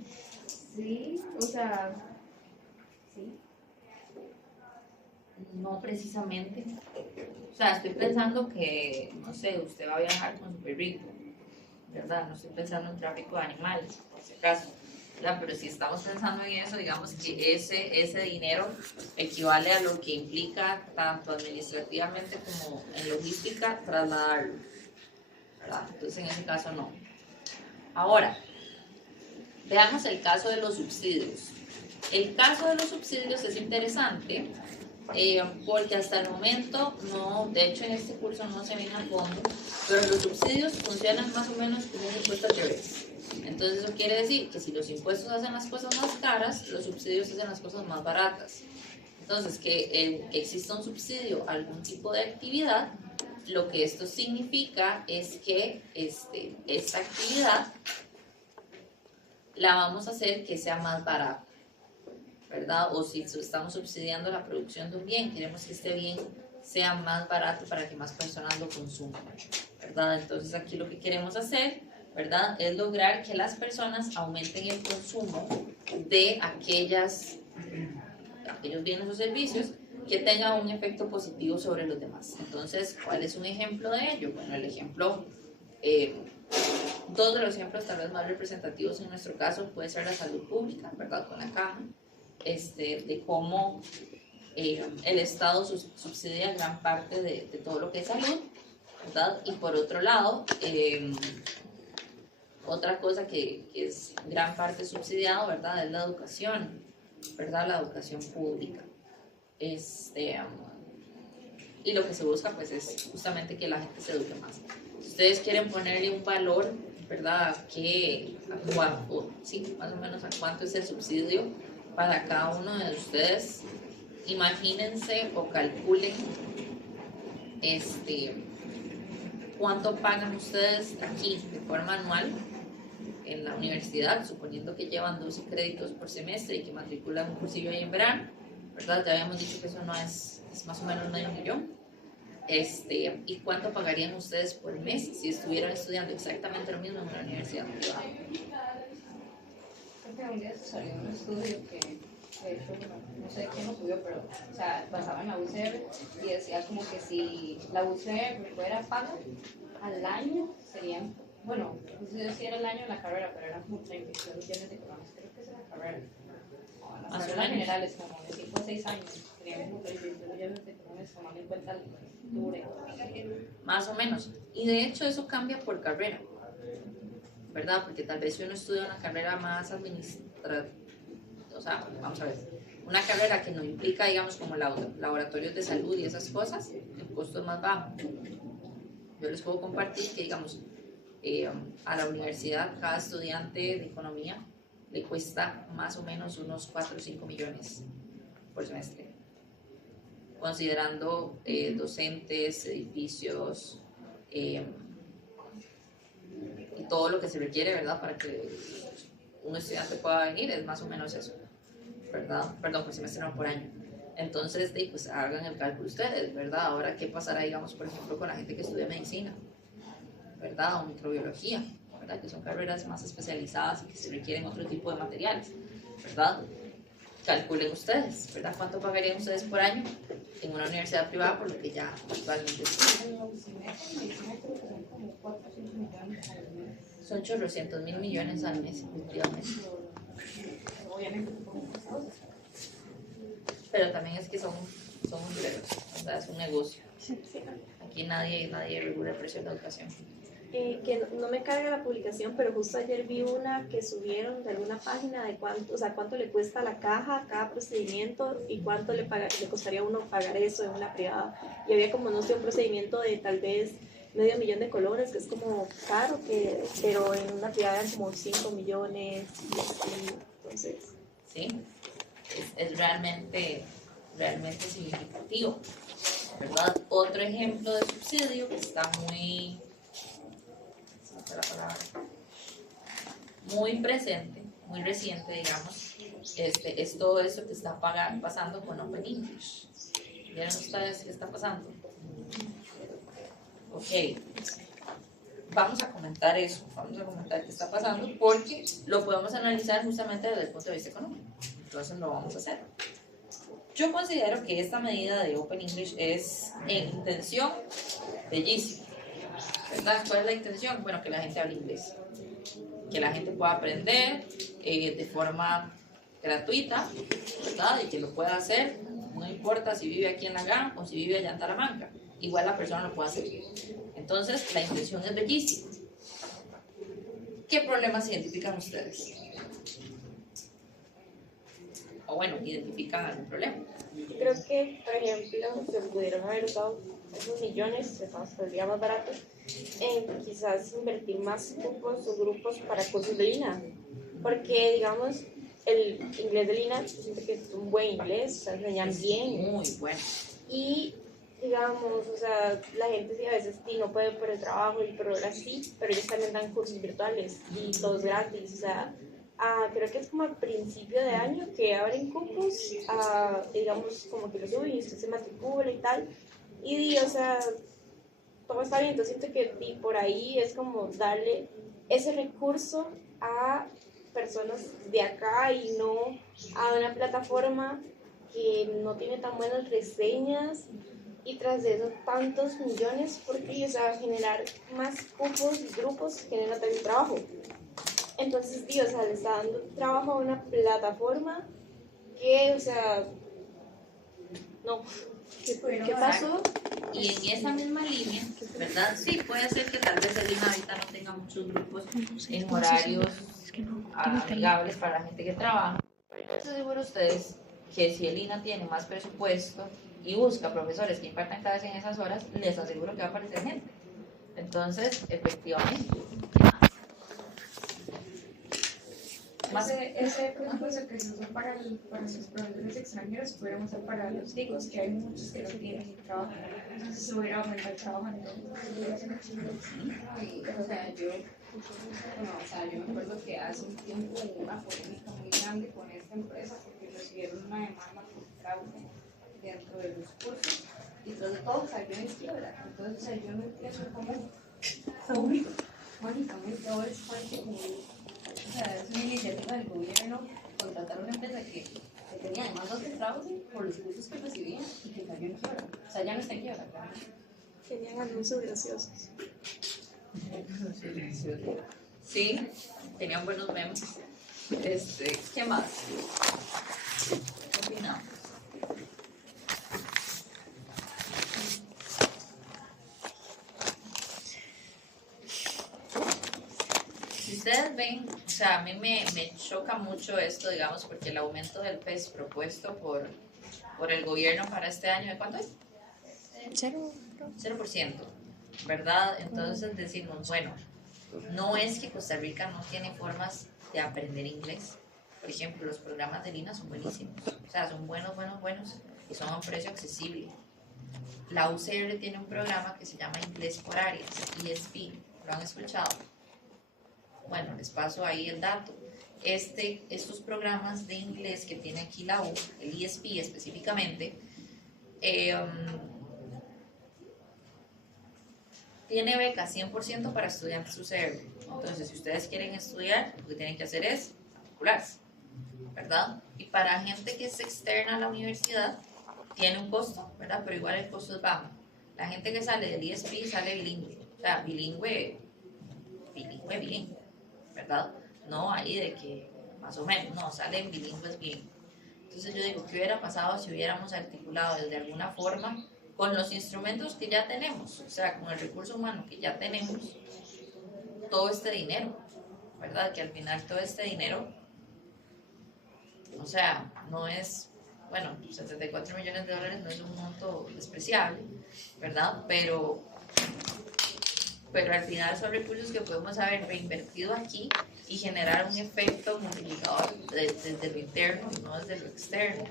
Sí, o sea, sí. No precisamente. O sea, estoy pensando que, no sé, usted va a viajar con su perrito, ¿verdad? No estoy pensando en tráfico de animales, por si acaso. ¿Verdad? Pero si estamos pensando en eso, digamos que ese dinero equivale a lo que implica tanto administrativamente como en logística trasladarlo, ¿verdad? Entonces en ese caso no. Ahora, veamos el caso de los subsidios. El caso de los subsidios es interesante porque hasta el momento no, de hecho en este curso no se viene a fondo, pero los subsidios funcionan más o menos como un impuesto al revés. Entonces eso quiere decir que si los impuestos hacen las cosas más caras, los subsidios hacen las cosas más baratas. Entonces que exista un subsidio a algún tipo de actividad, lo que esto significa es que esta actividad la vamos a hacer que sea más barata, ¿verdad? O si estamos subsidiando la producción de un bien, queremos que este bien sea más barato para que más personas lo consuman, ¿verdad? Entonces aquí lo que queremos hacer, ¿verdad? Es lograr que las personas aumenten el consumo de aquellos bienes o servicios que tengan un efecto positivo sobre los demás. Entonces, ¿cuál es un ejemplo de ello? Bueno, el ejemplo, dos de los ejemplos tal vez más representativos en nuestro caso puede ser la salud pública, ¿verdad? Con la caja, de cómo el Estado subsidia gran parte de todo lo que es salud, ¿verdad? Y por otro lado, otra cosa que es gran parte subsidiado, ¿verdad? Es la educación, ¿verdad? La educación pública. Y lo que se busca pues es justamente que la gente se eduque más. Si ustedes quieren ponerle un valor, ¿verdad? Sí, más o menos a cuánto es el subsidio para cada uno de ustedes, imagínense o calculen cuánto pagan ustedes aquí de forma anual en la universidad, suponiendo que llevan 12 créditos por semestre y que matriculan un cursillo ahí en verano, ¿verdad? Ya habíamos dicho que eso no es más o menos $500,000. ¿Y cuánto pagarían ustedes por mes si estuvieran estudiando exactamente lo mismo en una universidad privada? Creo que un día salió un estudio que, de hecho, no sé quién lo subió, pero, o sea, basaba en la UCR y decía como que si la UCR fuera paga al año, serían, bueno, no sé si era el año de la carrera, pero eran como 32 millones de colones, creo que es la carrera. Las Más o carreras menos. generales, como de 5 a 6 años, serían como 32 millones de colones, tomando en cuenta el dure. Más o menos. Y de hecho eso cambia por carrera, ¿verdad? Porque tal vez si uno estudia una carrera más administrativa, o sea, vamos a ver, una carrera que no implica, digamos, como laboratorios de salud y esas cosas, el costo es más bajo. Yo les puedo compartir que, digamos, a la universidad, cada estudiante de economía le cuesta más o menos unos 4 o 5 millones por semestre, considerando docentes, edificios y todo lo que se requiere, ¿verdad? Para que un estudiante pueda venir, es más o menos eso, ¿verdad? Perdón, por semestre, no por año. Entonces, pues hagan el cálculo ustedes, ¿verdad? Ahora, ¿qué pasará, digamos, por ejemplo, con la gente que estudia medicina, ¿verdad? O microbiología, ¿verdad? Que son carreras más especializadas y que se requieren otro tipo de materiales, ¿verdad? Calculen ustedes, ¿verdad? ¿Cuánto pagarían ustedes por año en una universidad privada por lo que ya actualmente estudian? En la UCIMED, en medicina creo que son como 4 o 5 millones al mes. Son 800.000 millones al mes, efectivamente. Obviamente, un poco costosos. Pero también es que son empleos, o sea, es un negocio. Aquí nadie regula el precio de la educación. Que no me carga la publicación, pero justo ayer vi una que subieron de alguna página de cuánto, o sea, cuánto le cuesta a la caja cada procedimiento y cuánto le costaría a uno pagar eso en una privada. Y había como, no sé, un procedimiento de tal vez $500,000, que es como caro, pero en una privada eran como 5 millones, y así, entonces... ¿Sí? Es realmente significativo, ¿verdad? Otro ejemplo de subsidio que está muy presente, muy reciente, digamos, es todo eso que está pasando con Open English. ¿Vieron ustedes qué está pasando? Ok, vamos a comentar eso, vamos a comentar qué está pasando, porque lo podemos analizar justamente desde el punto de vista económico. Entonces lo vamos a hacer. Yo considero que esta medida de Open English es en intención bellísima, ¿verdad? ¿Cuál es la intención? Bueno, que la gente hable inglés, que la gente pueda aprender de forma gratuita, ¿verdad? Y que lo pueda hacer, no importa si vive aquí en la GAM o si vive allá en Talamanca, igual la persona lo puede hacer. Entonces, la intención es bellísima. ¿Qué problemas identifican ustedes? O bueno, identifican algún problema. Creo que, por ejemplo, se pudieron haber usado esos millones, se nos saldría más barato, en quizás invertir más cupos o grupos para cursos de Lina. Porque, digamos, el inglés de Lina, siento que es un buen inglés, o sea, enseñan bien. Muy bueno. Y, digamos, o sea, la gente sí a veces sí, no puede por el trabajo y por horas sí, pero ellos también dan cursos virtuales y todos gratis, o sea, creo que es como a principio de año que abren cupos, digamos, como que lo suben y usted se matricula y tal, y o sea, todo está bien, entonces siento que y por ahí es como darle ese recurso a personas de acá y no a una plataforma que no tiene tan buenas reseñas y tras de eso tantos millones, porque o sea, generar más cupos y grupos genera también trabajo. Entonces, tío, o sea, le está dando trabajo a una plataforma que, o sea, no. ¿Qué pasó? Y en esa misma línea, ¿verdad? Sí, puede ser que tal vez el INA ahorita no tenga muchos grupos en horarios amigables para la gente que trabaja. Estoy seguro ustedes que si el INA tiene más presupuesto y busca profesores que impartan clases en esas horas, les aseguro que va a aparecer gente. Entonces, efectivamente. Ese presupuesto que se usa para los profesores extranjeros pudiéramos usar para los ticos, que hay muchos que no tienen trabajo. Entonces se hubiera aumentado el trabajo en todo. O sea, yo me acuerdo que hace un tiempo hubo una polémica muy grande con esta empresa porque recibieron una demanda por fraude dentro de los cursos y tras de todo salió en quiebra. Entonces, o sea, yo no entiendo cómo mágicamente ahora es parte como, o sea, es una iniciativa del gobierno contratar una empresa que tenía demandas de fraude por los cursos que recibían y que salió en quiebra. O sea, ya no está en quiebra, claro. Tenían anuncios graciosos. Sí, tenían buenos memes. ¿Qué más? ¿Qué opinamos? Si ustedes ven, o sea, a mí me choca mucho esto, digamos, porque el aumento del PES propuesto por el gobierno para este año, ¿de cuánto es? 0%. ¿verdad? Entonces decimos, bueno, no es que Costa Rica no tiene formas de aprender inglés. Por ejemplo, los programas de Lina son buenísimos, o sea, son buenos y son a un precio accesible. La UCR tiene un programa que se llama Inglés por Áreas, ESP, ¿lo han escuchado? Bueno, les paso ahí el dato. Estos programas de inglés que tiene aquí la U, el ESP específicamente, tiene becas 100% para estudiantes UCR. Entonces, si ustedes quieren estudiar, lo que tienen que hacer es matricularse, ¿verdad? Y para gente que es externa a la universidad, tiene un costo, ¿verdad? Pero igual el costo es bajo. La gente que sale del ESP sale bilingüe, o sea, bilingüe bien, ¿verdad? No ahí de que más o menos, no, salen bilingües bien. Entonces yo digo, ¿qué hubiera pasado si hubiéramos articulado de alguna forma con los instrumentos que ya tenemos, o sea, con el recurso humano que ya tenemos, todo este dinero, ¿verdad? Que al final todo este dinero, o sea, no es, bueno, 74 millones de dólares no es un monto despreciable, ¿verdad? Pero al final son recursos que podemos haber reinvertido aquí y generar un efecto multiplicador desde lo interno y no desde lo externo,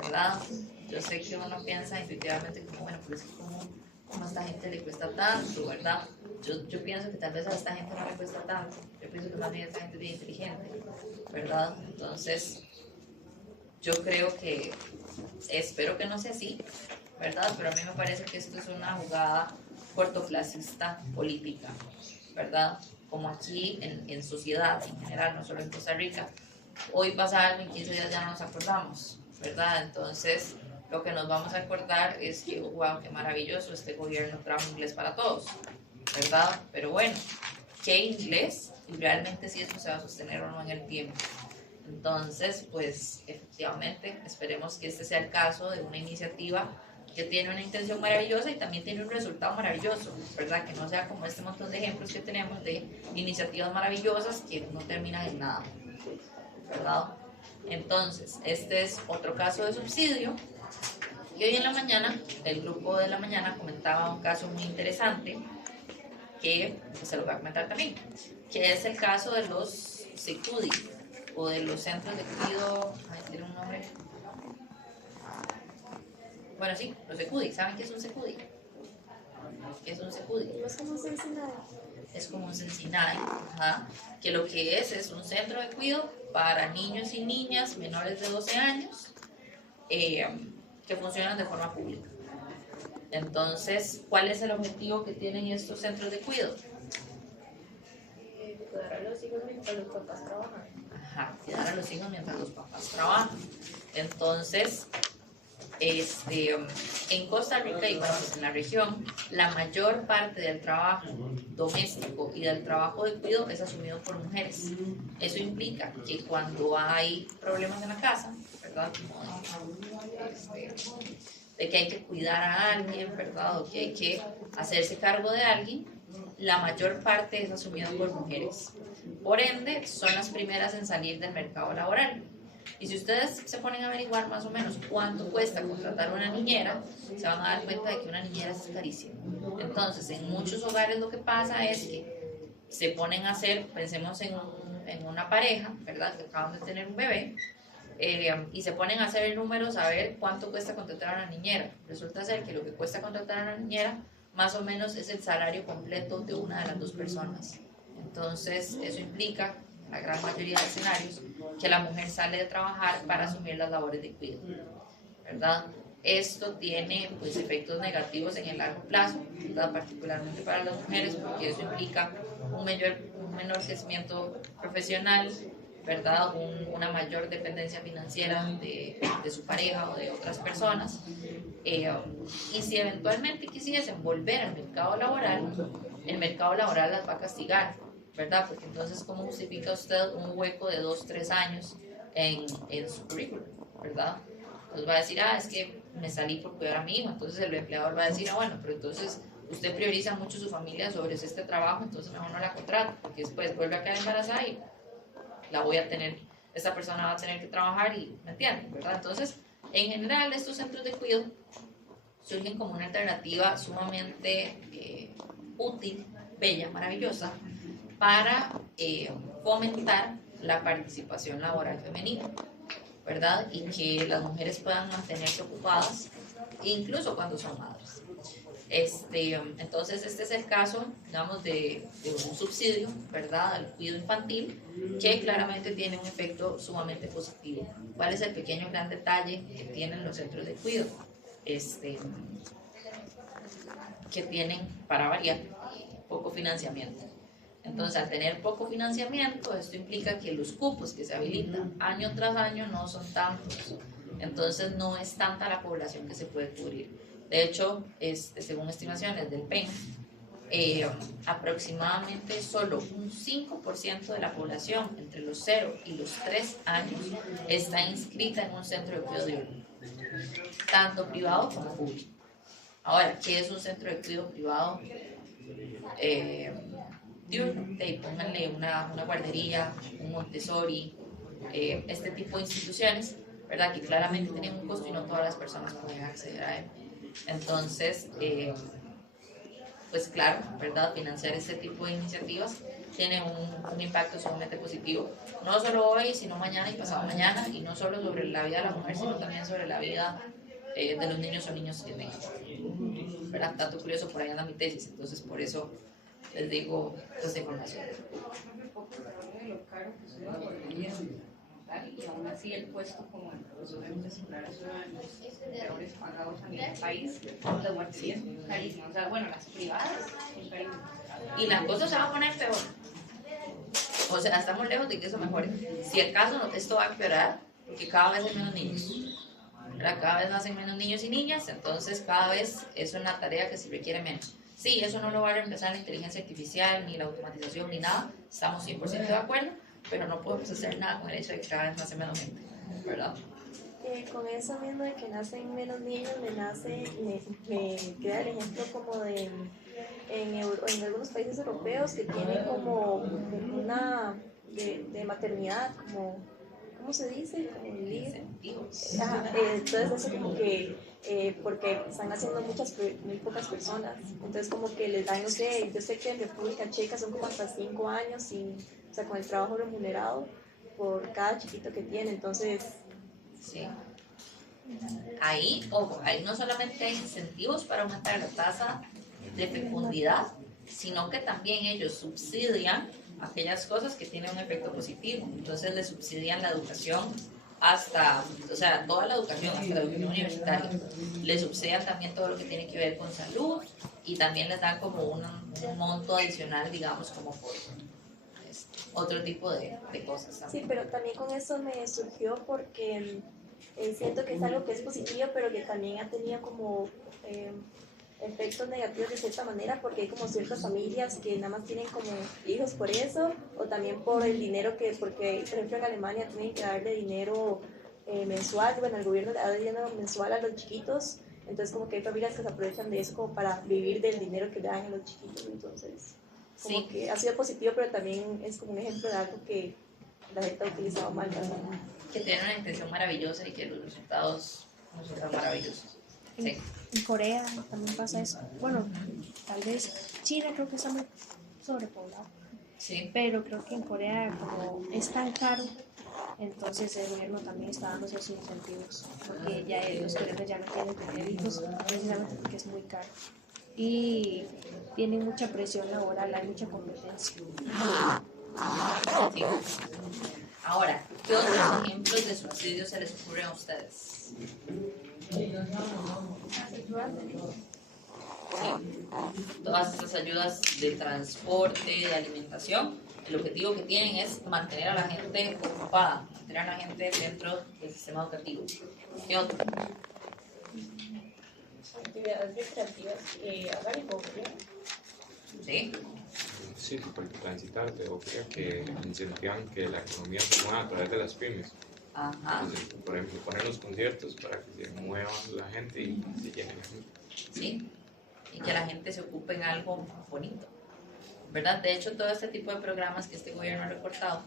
¿verdad? Yo sé que uno piensa intuitivamente como, bueno, pues como a esta gente le cuesta tanto, ¿verdad? Yo pienso que tal vez a esta gente no le cuesta tanto, yo pienso que más bien esta gente es bien inteligente, ¿verdad? Entonces, yo creo que, espero que no sea así, ¿verdad? Pero a mí me parece que esto es una jugada cortoplacista política, ¿verdad? Como aquí en sociedad en general, no solo en Costa Rica, hoy pasa algo y en 15 días ya no nos acordamos, ¿verdad? Entonces, lo que nos vamos a acordar es que, wow, qué maravilloso, este gobierno trajo inglés para todos, ¿verdad? Pero bueno, ¿qué inglés? Y realmente si eso se va a sostener o no en el tiempo. Entonces, pues, efectivamente, esperemos que este sea el caso de una iniciativa que tiene una intención maravillosa y también tiene un resultado maravilloso, ¿verdad? Que no sea como este montón de ejemplos que tenemos de iniciativas maravillosas que no terminan en nada, ¿verdad? Entonces, este es otro caso de subsidio. Y hoy en la mañana, el grupo de la mañana comentaba un caso muy interesante que pues, se lo voy a comentar también, que es el caso de los SECUDI o de los centros de cuidado, tiene un nombre. Bueno, sí, los SECUDI. ¿Saben qué es un SECUDI? ¿Qué es un SECUDI? Es como un Cincinnati. Es como un Cincinnati, ajá, que lo que es un centro de cuidado para niños y niñas menores de 12 años que funcionan de forma pública. Entonces, ¿cuál es el objetivo que tienen estos centros de cuidado? Cuidar a los hijos mientras los papás trabajan. Ajá, cuidar a los hijos mientras los papás trabajan. Entonces, en Costa Rica y bueno, pues en la región, la mayor parte del trabajo doméstico y del trabajo de cuidado es asumido por mujeres. Eso implica que cuando hay problemas en la casa, ¿verdad? De que hay que cuidar a alguien, ¿verdad? O que hay que hacerse cargo de alguien, la mayor parte es asumida por mujeres. Por ende, son las primeras en salir del mercado laboral. Y si ustedes se ponen a averiguar más o menos cuánto cuesta contratar una niñera, se van a dar cuenta de que una niñera es carísima. Entonces, en muchos hogares lo que pasa es que se ponen a hacer, pensemos en una pareja, ¿verdad? Que acaban de tener un bebé, y se ponen a hacer el número, a ver cuánto cuesta contratar a una niñera. Resulta ser que lo que cuesta contratar a una niñera más o menos es el salario completo de una de las dos personas. Entonces, eso implica, en la gran mayoría de escenarios, que la mujer sale de trabajar para asumir las labores de cuidado, ¿verdad? Esto tiene pues efectos negativos en el largo plazo, ¿verdad? Particularmente para las mujeres, porque eso implica un menor crecimiento profesional, ¿verdad? Una mayor dependencia financiera de su pareja o de otras personas. Y si eventualmente quisiesen volver al mercado laboral, el mercado laboral las va a castigar, ¿verdad? Porque entonces, ¿cómo justifica usted un hueco de 2-3 años en su currículum, ¿verdad? Entonces va a decir, es que me salí por cuidar a mi hijo. Entonces el empleador va a decir, bueno, pero entonces usted prioriza mucho su familia sobre este trabajo, entonces mejor no la contrato, porque después vuelve a quedar embarazada y esta persona va a tener que trabajar y, ¿me entienden? ¿Verdad? Entonces, en general, estos centros de cuidado surgen como una alternativa sumamente útil, bella, maravillosa, para fomentar la participación laboral femenina, ¿verdad? Y que las mujeres puedan mantenerse ocupadas, incluso cuando son madres. Entonces, este es el caso, digamos, de un subsidio, ¿verdad?, al cuidado infantil, que claramente tiene un efecto sumamente positivo. ¿Cuál es el pequeño gran detalle que tienen los centros de cuidado? Que tienen, para variar, poco financiamiento. Entonces, al tener poco financiamiento, esto implica que los cupos que se habilitan año tras año no son tantos. Entonces, no es tanta la población que se puede cubrir. De hecho, según estimaciones del PEN, aproximadamente solo un 5% de la población entre los 0 y los 3 años está inscrita en un centro de cuidado diurno, tanto privado como público. Ahora, ¿qué es un centro de cuidado privado diurno? Pónganle una guardería, un Montessori, este tipo de instituciones, ¿verdad?, que claramente tienen un costo y no todas las personas pueden acceder a él. Entonces, pues claro, ¿verdad?, financiar este tipo de iniciativas tiene un impacto sumamente positivo, no solo hoy, sino mañana y pasado mañana, y no solo sobre la vida de la mujer, sino también sobre la vida de los niños o niños que tengan, ¿verdad? Tanto curioso, por ahí anda mi tesis, entonces por eso les digo esta información. Y aún así el puesto como el profesor de escolar es uno de los peores pagados a nivel país, las guarderías son carísimas, o sea, bueno, las privadas son carísimas. Y la cosa se va a poner peor, o sea, estamos lejos de que eso mejore. Si acaso esto va a empeorar, porque cada vez hay menos niños, ¿verdad? Cada vez nacen menos niños y niñas, entonces cada vez es una tarea que se requiere menos. Sí, eso no lo va a reemplazar la inteligencia artificial, ni la automatización, ni nada, estamos 100% de acuerdo, pero no podemos hacer nada con el hecho de que cada vez nace menos gente, ¿verdad? Con eso mismo de que nacen menos niños, me queda el ejemplo como de en algunos países europeos que tienen como una de maternidad, como, ¿cómo se dice? Como libre. Entonces eso como que porque están haciendo muy pocas personas, entonces como que les dan, no sé, yo sé que en República Checa son como hasta 5 años o sea, con el trabajo remunerado por cada chiquito que tiene, entonces... Sí. Ahí, ojo, ahí no solamente hay incentivos para aumentar la tasa de fecundidad, sino que también ellos subsidian aquellas cosas que tienen un efecto positivo. Entonces les subsidian la educación hasta, o sea, toda la educación, hasta la educación universitaria. Les subsidian también todo lo que tiene que ver con salud y también les dan como un monto adicional, digamos, como por otro tipo de cosas también. Sí, pero también con eso me surgió porque siento que es algo que es positivo, pero que también ha tenido como efectos negativos de cierta manera, porque hay como ciertas familias que nada más tienen como hijos por eso, o también por el dinero porque por ejemplo en Alemania tienen que darle dinero mensual, bueno, el gobierno da dinero mensual a los chiquitos, entonces como que hay familias que se aprovechan de eso como para vivir del dinero que le dan a los chiquitos, entonces como sí, que ha sido positivo, pero también es como un ejemplo de algo que la gente ha utilizado mal, ¿verdad? Que tiene una intención maravillosa y que los resultados no son tan maravillosos. Sí. En Corea también pasa eso. Bueno, tal vez China creo que está muy sobrepoblado. Sí. Pero creo que en Corea, como es tan caro, entonces el gobierno también está dando esos incentivos. Porque ya los coreanos ya no quieren tener hijos, precisamente porque es muy caro. Y tienen mucha presión laboral, hay mucha competencia. Sí. Ahora, ¿qué otros ejemplos de subsidios se les ocurren a ustedes? Sí. Todas estas ayudas de transporte, de alimentación, el objetivo que tienen es mantener a la gente ocupada, mantener a la gente dentro del sistema educativo. ¿Qué otro? Actividades recreativas que hagan y compren. Sí. Sí, para capacitar, o que incentivan que la economía se mueva a través de las pymes. Ajá. Entonces, por ejemplo, poner los conciertos para que se mueva la gente y se llenen. Sí, y que la gente se ocupe en algo bonito, ¿verdad? De hecho, todo este tipo de programas que este gobierno ha recortado,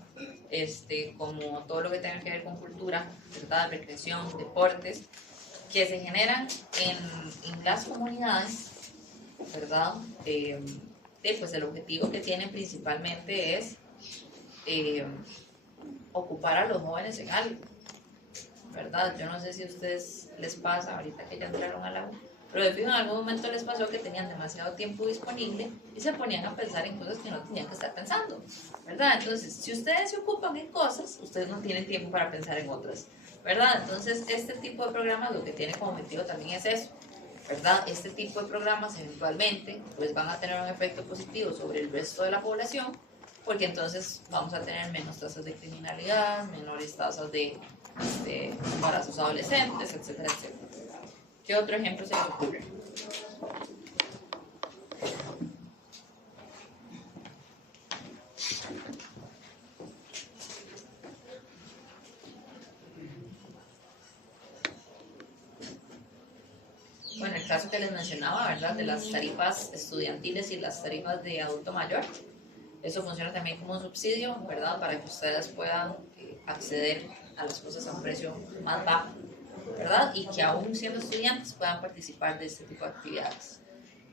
como todo lo que tenga que ver con cultura, ¿verdad?, recreación, deportes, que se generan en las comunidades, ¿verdad? Pues el objetivo que tienen principalmente es ocupar a los jóvenes en algo, ¿verdad? Yo no sé si a ustedes les pasa ahorita que ya entraron a la U, pero de fijo en algún momento les pasó que tenían demasiado tiempo disponible y se ponían a pensar en cosas que no tenían que estar pensando, ¿verdad? Entonces, si ustedes se ocupan en cosas, ustedes no tienen tiempo para pensar en otras, ¿verdad? Entonces, este tipo de programas lo que tiene como objetivo también es eso, ¿verdad? Este tipo de programas eventualmente pues van a tener un efecto positivo sobre el resto de la población, porque entonces vamos a tener menos tasas de criminalidad, menores tasas de embarazos adolescentes, etcétera, etcétera. ¿Qué otro ejemplo se les ocurre? Bueno, el caso que les mencionaba, ¿verdad? De las tarifas estudiantiles y las tarifas de adulto mayor. Eso funciona también como un subsidio, ¿verdad? Para que ustedes puedan acceder a las cosas a un precio más bajo, ¿verdad? Y que aún siendo estudiantes puedan participar de este tipo de actividades.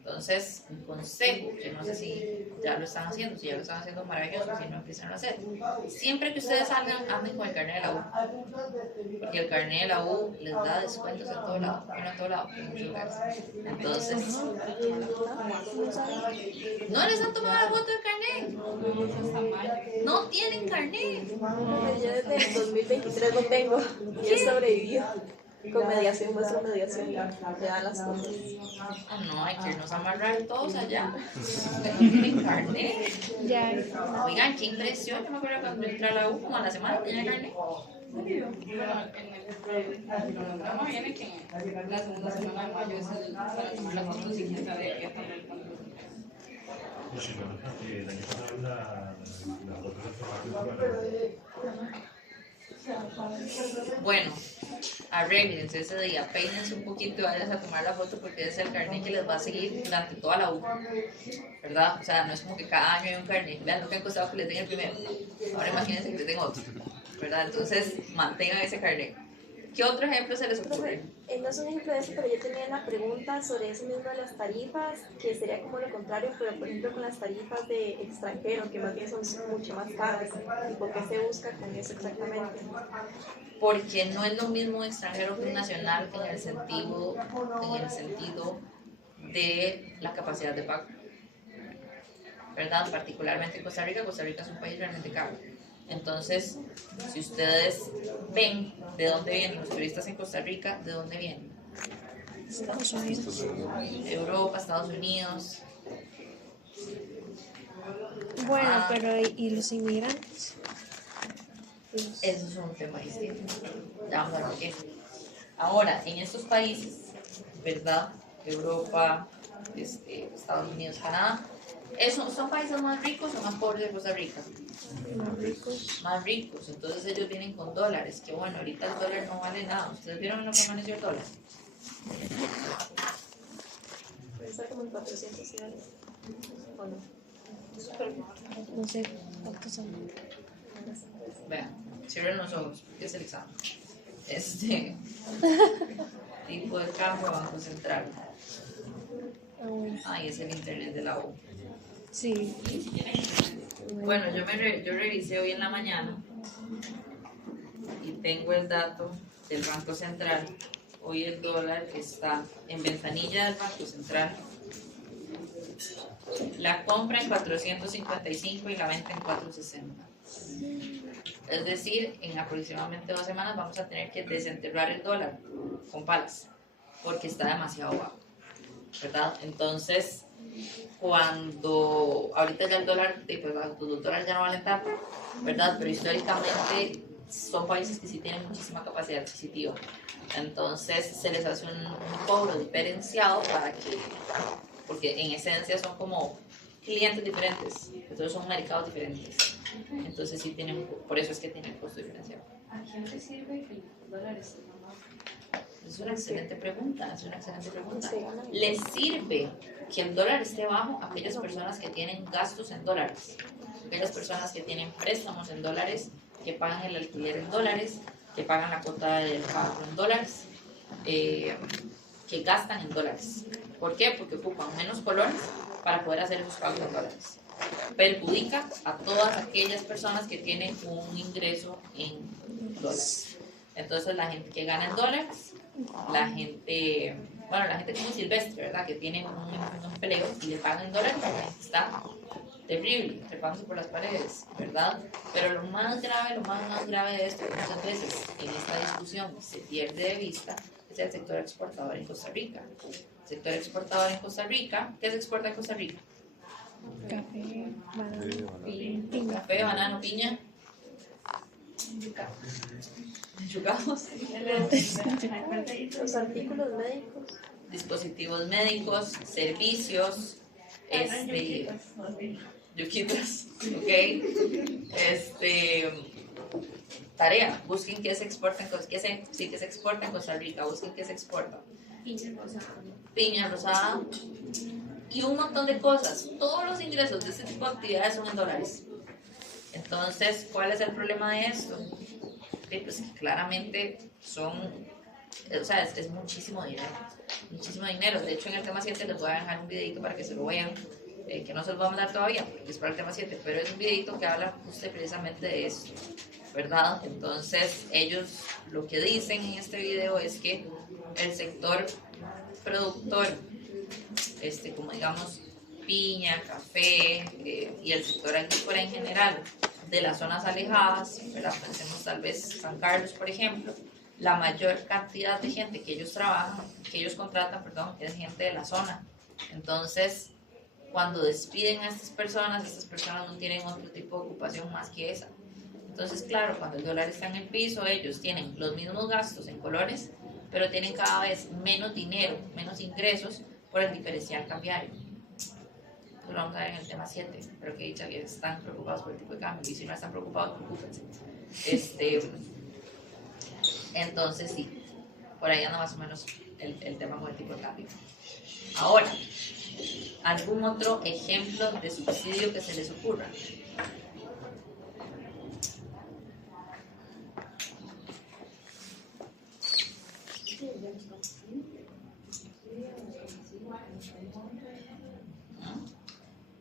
Entonces, un consejo, que no sé si ya lo están haciendo, si ya lo están haciendo maravilloso, si no empiezan a hacer. Siempre que ustedes salgan, anden con el carnet de la U. Porque el carnet de la U les da descuentos en todo lado, bueno, en todo lado, en muchos lugares. Entonces, ¿no les han tomado la foto del carnet? No tienen carnet. Yo desde el 2023 no tengo y he sobrevivido. Con mediación, muestra mediación, te dan las cosas. Oh, no, hay que irnos a amarrar todos allá. Que no tienen carnet. Ya. Oigan, qué impresión. Yo me acuerdo cuando entré a la U, como a la semana tenía carnet. Bueno, en el programa viene que la segunda semana de mayo es para tomar las fotos y quién sabe qué está el control. El año pasado la foto de Bueno, arréglense ese día, peínense un poquito y vayan a tomar la foto porque es el carnet que les va a seguir durante toda la U, ¿verdad? O sea, no es como que cada año hay un carnet. Vean lo que han costado que les den el primero. Ahora imagínense que les den otro, ¿verdad? Entonces, mantengan ese carnet. ¿Qué otro ejemplo se les ocurre? No es un ejemplo de eso, pero yo tenía una pregunta sobre eso mismo de las tarifas, que sería como lo contrario, pero por ejemplo con las tarifas de extranjero, que más bien son mucho más caras. ¿Y por qué se busca con eso exactamente? Porque no es lo mismo un extranjero que un nacional en el sentido de la capacidad de pago, ¿verdad? Particularmente en Costa Rica es un país realmente caro. Entonces, si ustedes ven de dónde vienen los turistas en Costa Rica, ¿de dónde vienen? Estados Unidos. Europa, Estados Unidos. Bueno, pero ¿y los inmigrantes? Eso es un tema distinto. Ya vamos a ver por qué. Ahora, en estos países, ¿verdad? Europa, Estados Unidos, Canadá, ¿son países más ricos o más pobres de Costa Rica? Más ricos. Más ricos, entonces ellos vienen con dólares, que bueno, ahorita el dólar no vale nada. ¿Ustedes vieron lo que amaneció el dólar? Puede estar como en 400 dólares. ¿O no? No sé cuántos son. Vean, cierren los ojos, porque es el examen. Tipo de cambio, Banco Central. Ahí es el internet de la U. Sí. Bueno, yo revisé hoy en la mañana y tengo el dato del Banco Central. Hoy el dólar está en ventanilla del Banco Central. La compra en 455 y la venta en 460. Es decir, en aproximadamente 2 semanas vamos a tener que desenterrar el dólar con palas porque está demasiado bajo, ¿verdad? Entonces, cuando ahorita ya el dólar, pues los dólares ya no valen tanto, ¿verdad? Pero históricamente son países que sí tienen muchísima capacidad adquisitiva. Entonces se les hace un cobro diferenciado porque en esencia son como clientes diferentes, entonces son mercados diferentes. Entonces sí tienen, por eso es que tienen costo diferenciado. ¿A quién le sirve que el dólar esté más bajo? Es una excelente pregunta, ¿Les sirve que el dólar esté bajo a aquellas personas que tienen gastos en dólares? Aquellas personas que tienen préstamos en dólares, que pagan el alquiler en dólares, que pagan la cuota del carro en dólares. que gastan en dólares. ¿Por qué? Porque ocupan menos colores para poder hacer esos pagos en dólares. Perjudica a todas aquellas personas que tienen un ingreso en dólares. Entonces la gente que gana en dólares, la gente como Silvestre, ¿verdad? Que tiene un empleo y le pagan en dólares, la gente está terrible, trepándose por las paredes, ¿verdad? Pero lo más grave de esto, que muchas veces en esta discusión se pierde de vista, es el sector exportador en Costa Rica. El sector exportador en Costa Rica, ¿qué se exporta en Costa Rica? Café, banano, Café, banano, piña. Yucaos. Los artículos médicos. Dispositivos médicos, servicios, yuquitas, ok. Tarea, busquen qué se exporta que se exporta en Costa Rica, busquen qué se exporta. Piña rosada y un montón de cosas. Todos los ingresos de este tipo de actividades son en dólares. Entonces, ¿cuál es el problema de esto? Pues que claramente es muchísimo dinero. Muchísimo dinero. De hecho, en el tema 7 les voy a dejar un videito para que se lo vean, que no se los voy a mandar todavía, porque es para el tema 7, pero es un videito que habla justo precisamente de eso, ¿verdad? Entonces, ellos lo que dicen en este video es que el sector productor, como digamos, piña, café y el sector agrícola en general, de las zonas alejadas, ¿verdad? Pensemos tal vez San Carlos, por ejemplo, la mayor cantidad de gente que ellos contratan, es gente de la zona. Entonces, cuando despiden a estas personas no tienen otro tipo de ocupación más que esa. Entonces, claro, cuando el dólar está en el piso, ellos tienen los mismos gastos en colores, pero tienen cada vez menos dinero, menos ingresos por el diferencial cambiario. Lo vamos a ver en el tema 7, pero que dicha que están preocupados por el tipo de cambio, y si no están preocupados, preocúpense. Entonces sí, por ahí anda más o menos el tema con el tipo de cambio. Ahora, ¿algún otro ejemplo de subsidio que se les ocurra?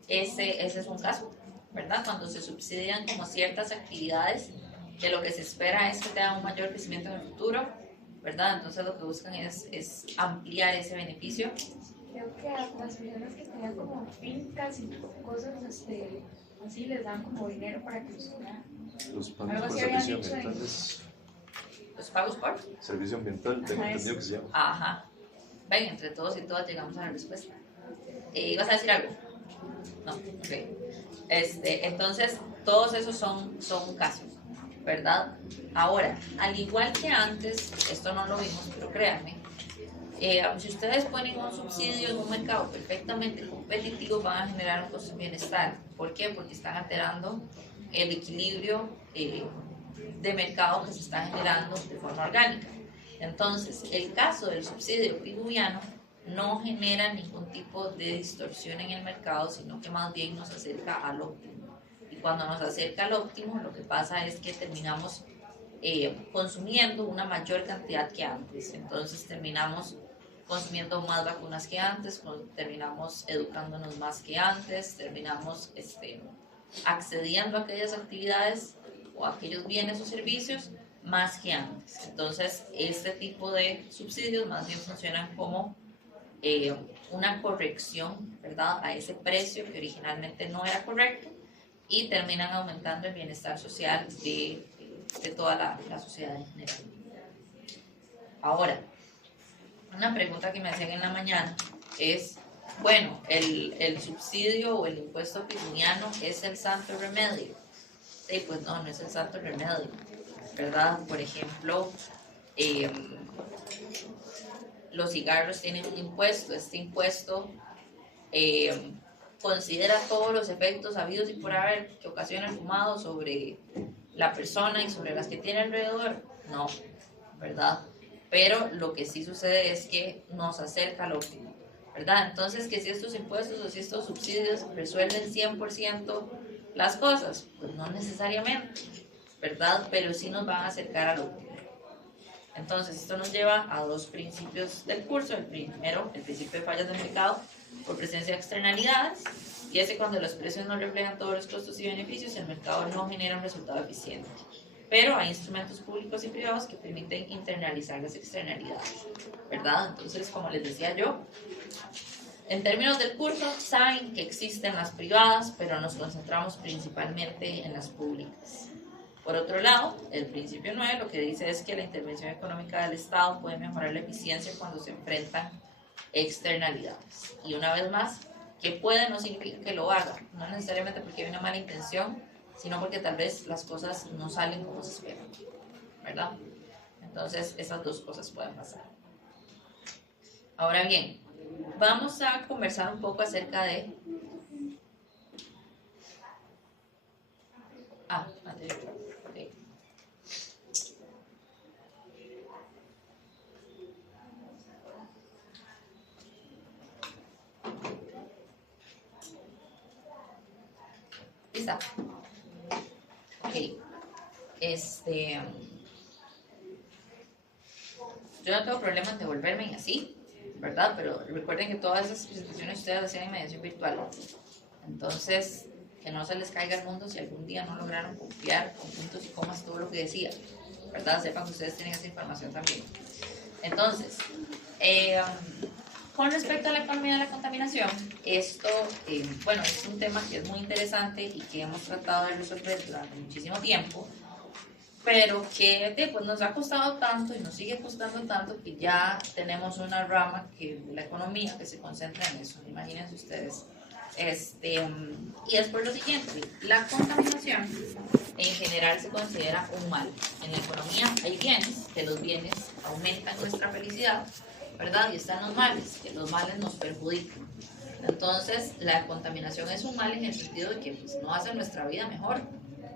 Ese es un caso, ¿verdad? Cuando se subsidian como ciertas actividades que lo que se espera es que tengan un mayor crecimiento en el futuro, ¿verdad? Entonces lo que buscan es ampliar ese beneficio. Creo que a las personas que tenían como fincas y cosas así les dan como dinero para que los cuidan. Los Algo pagos por así habían servicio dicho ambiental ahí. es ¿Los pagos por? servicio ambiental, tengo Ajá, entendido que se llama. Ajá. Ven, entre todos y todas llegamos a la respuesta. ¿Ibas a decir algo? No, ok. Entonces, todos esos son casos, ¿verdad? Ahora, al igual que antes, esto no lo vimos, pero créanme, si ustedes ponen un subsidio en un mercado perfectamente competitivo, van a generar un costo de bienestar. ¿Por qué? Porque están alterando el equilibrio de mercado que se está generando de forma orgánica. Entonces, el caso del subsidio piguviano no genera ningún tipo de distorsión en el mercado, sino que más bien nos acerca al óptimo. Y cuando nos acerca al óptimo, lo que pasa es que terminamos consumiendo una mayor cantidad que antes. Entonces terminamos consumiendo más vacunas que antes, terminamos educándonos más que antes, terminamos accediendo a aquellas actividades o a aquellos bienes o servicios más que antes. Entonces, este tipo de subsidios más bien funcionan como una corrección, ¿verdad?, a ese precio que originalmente no era correcto, y terminan aumentando el bienestar social de toda la sociedad en general. Ahora, una pregunta que me hacían en la mañana es, bueno, el subsidio o el impuesto piguniano es el santo remedio. Sí, pues no es el santo remedio, ¿verdad? Por ejemplo, los cigarros tienen un impuesto. Este impuesto considera todos los efectos habidos y por haber que ocasiona el fumado sobre la persona y sobre las que tiene alrededor. No, ¿verdad? Pero lo que sí sucede es que nos acerca al óptimo, ¿verdad? Entonces, que si estos impuestos o si estos subsidios resuelven 100% las cosas, pues no necesariamente, ¿verdad? Pero sí nos van a acercar al óptimo. Entonces, esto nos lleva a dos principios del curso. El primero, el principio de fallas de mercado por presencia de externalidades, y ese cuando los precios no reflejan todos los costos y beneficios, el mercado no genera un resultado eficiente. Pero hay instrumentos públicos y privados que permiten internalizar las externalidades, ¿verdad? Entonces, como les decía yo, en términos del curso, saben que existen las privadas, pero nos concentramos principalmente en las públicas. Por otro lado, el principio 9 lo que dice es que la intervención económica del Estado puede mejorar la eficiencia cuando se enfrentan externalidades. Y una vez más, que puede no significa que lo haga, no necesariamente porque hay una mala intención, sino porque tal vez las cosas no salen como se esperan, ¿verdad? Entonces, esas dos cosas pueden pasar. Ahora bien, vamos a conversar un poco acerca de... anterior. Okay. ¿Lista? Ok. Yo no tengo problema en devolverme y así, ¿verdad? Pero recuerden que todas esas presentaciones ustedes hacían en mediación virtual. Entonces, que no se les caiga el mundo si algún día no lograron copiar con puntos y comas todo lo que decía, ¿verdad? Sepan que ustedes tienen esa información también. Entonces, con respecto a la economía de la contaminación, esto, bueno, es un tema que es muy interesante y que hemos tratado de resolver durante muchísimo tiempo, pero que pues, nos ha costado tanto y nos sigue costando tanto que ya tenemos una rama de la economía que se concentra en eso. Imagínense ustedes. Y es por lo siguiente, la contaminación en general se considera un mal. En la economía hay bienes, que los bienes aumentan nuestra felicidad, ¿verdad? Y están los males, que los males nos perjudican. Entonces, la contaminación es un mal en el sentido de que pues, no hace nuestra vida mejor,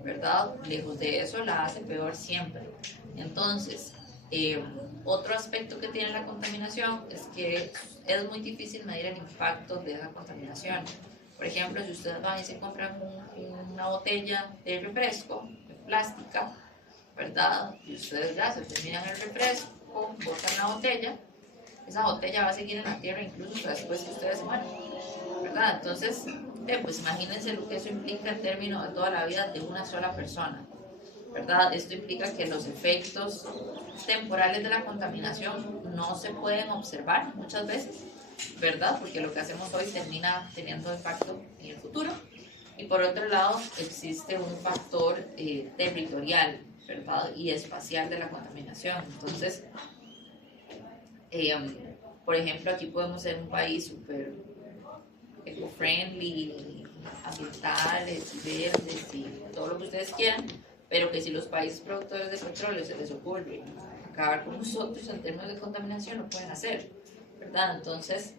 ¿verdad? Lejos de eso, la hace peor siempre. Entonces, otro aspecto que tiene la contaminación es que es muy difícil medir el impacto de esa contaminación. Por ejemplo, si ustedes van y se compran una botella de refresco, de plástica, ¿verdad? Y ustedes ya se terminan el refresco, botan la botella, esa botella va a seguir en la tierra incluso después que ustedes se mueran, ¿verdad? Entonces, pues imagínense lo que eso implica en términos de toda la vida de una sola persona, ¿verdad? Esto implica que los efectos temporales de la contaminación no se pueden observar muchas veces, ¿verdad? Porque lo que hacemos hoy termina teniendo impacto en el futuro. Y por otro lado, existe un factor territorial, ¿verdad? Y espacial de la contaminación. Entonces, por ejemplo, aquí podemos ser un país súper eco-friendly, ambientales, verdes y todo lo que ustedes quieran, pero que si los países productores de petróleo se les ocurre acabar con nosotros en términos de contaminación, lo pueden hacer, ¿verdad? Entonces,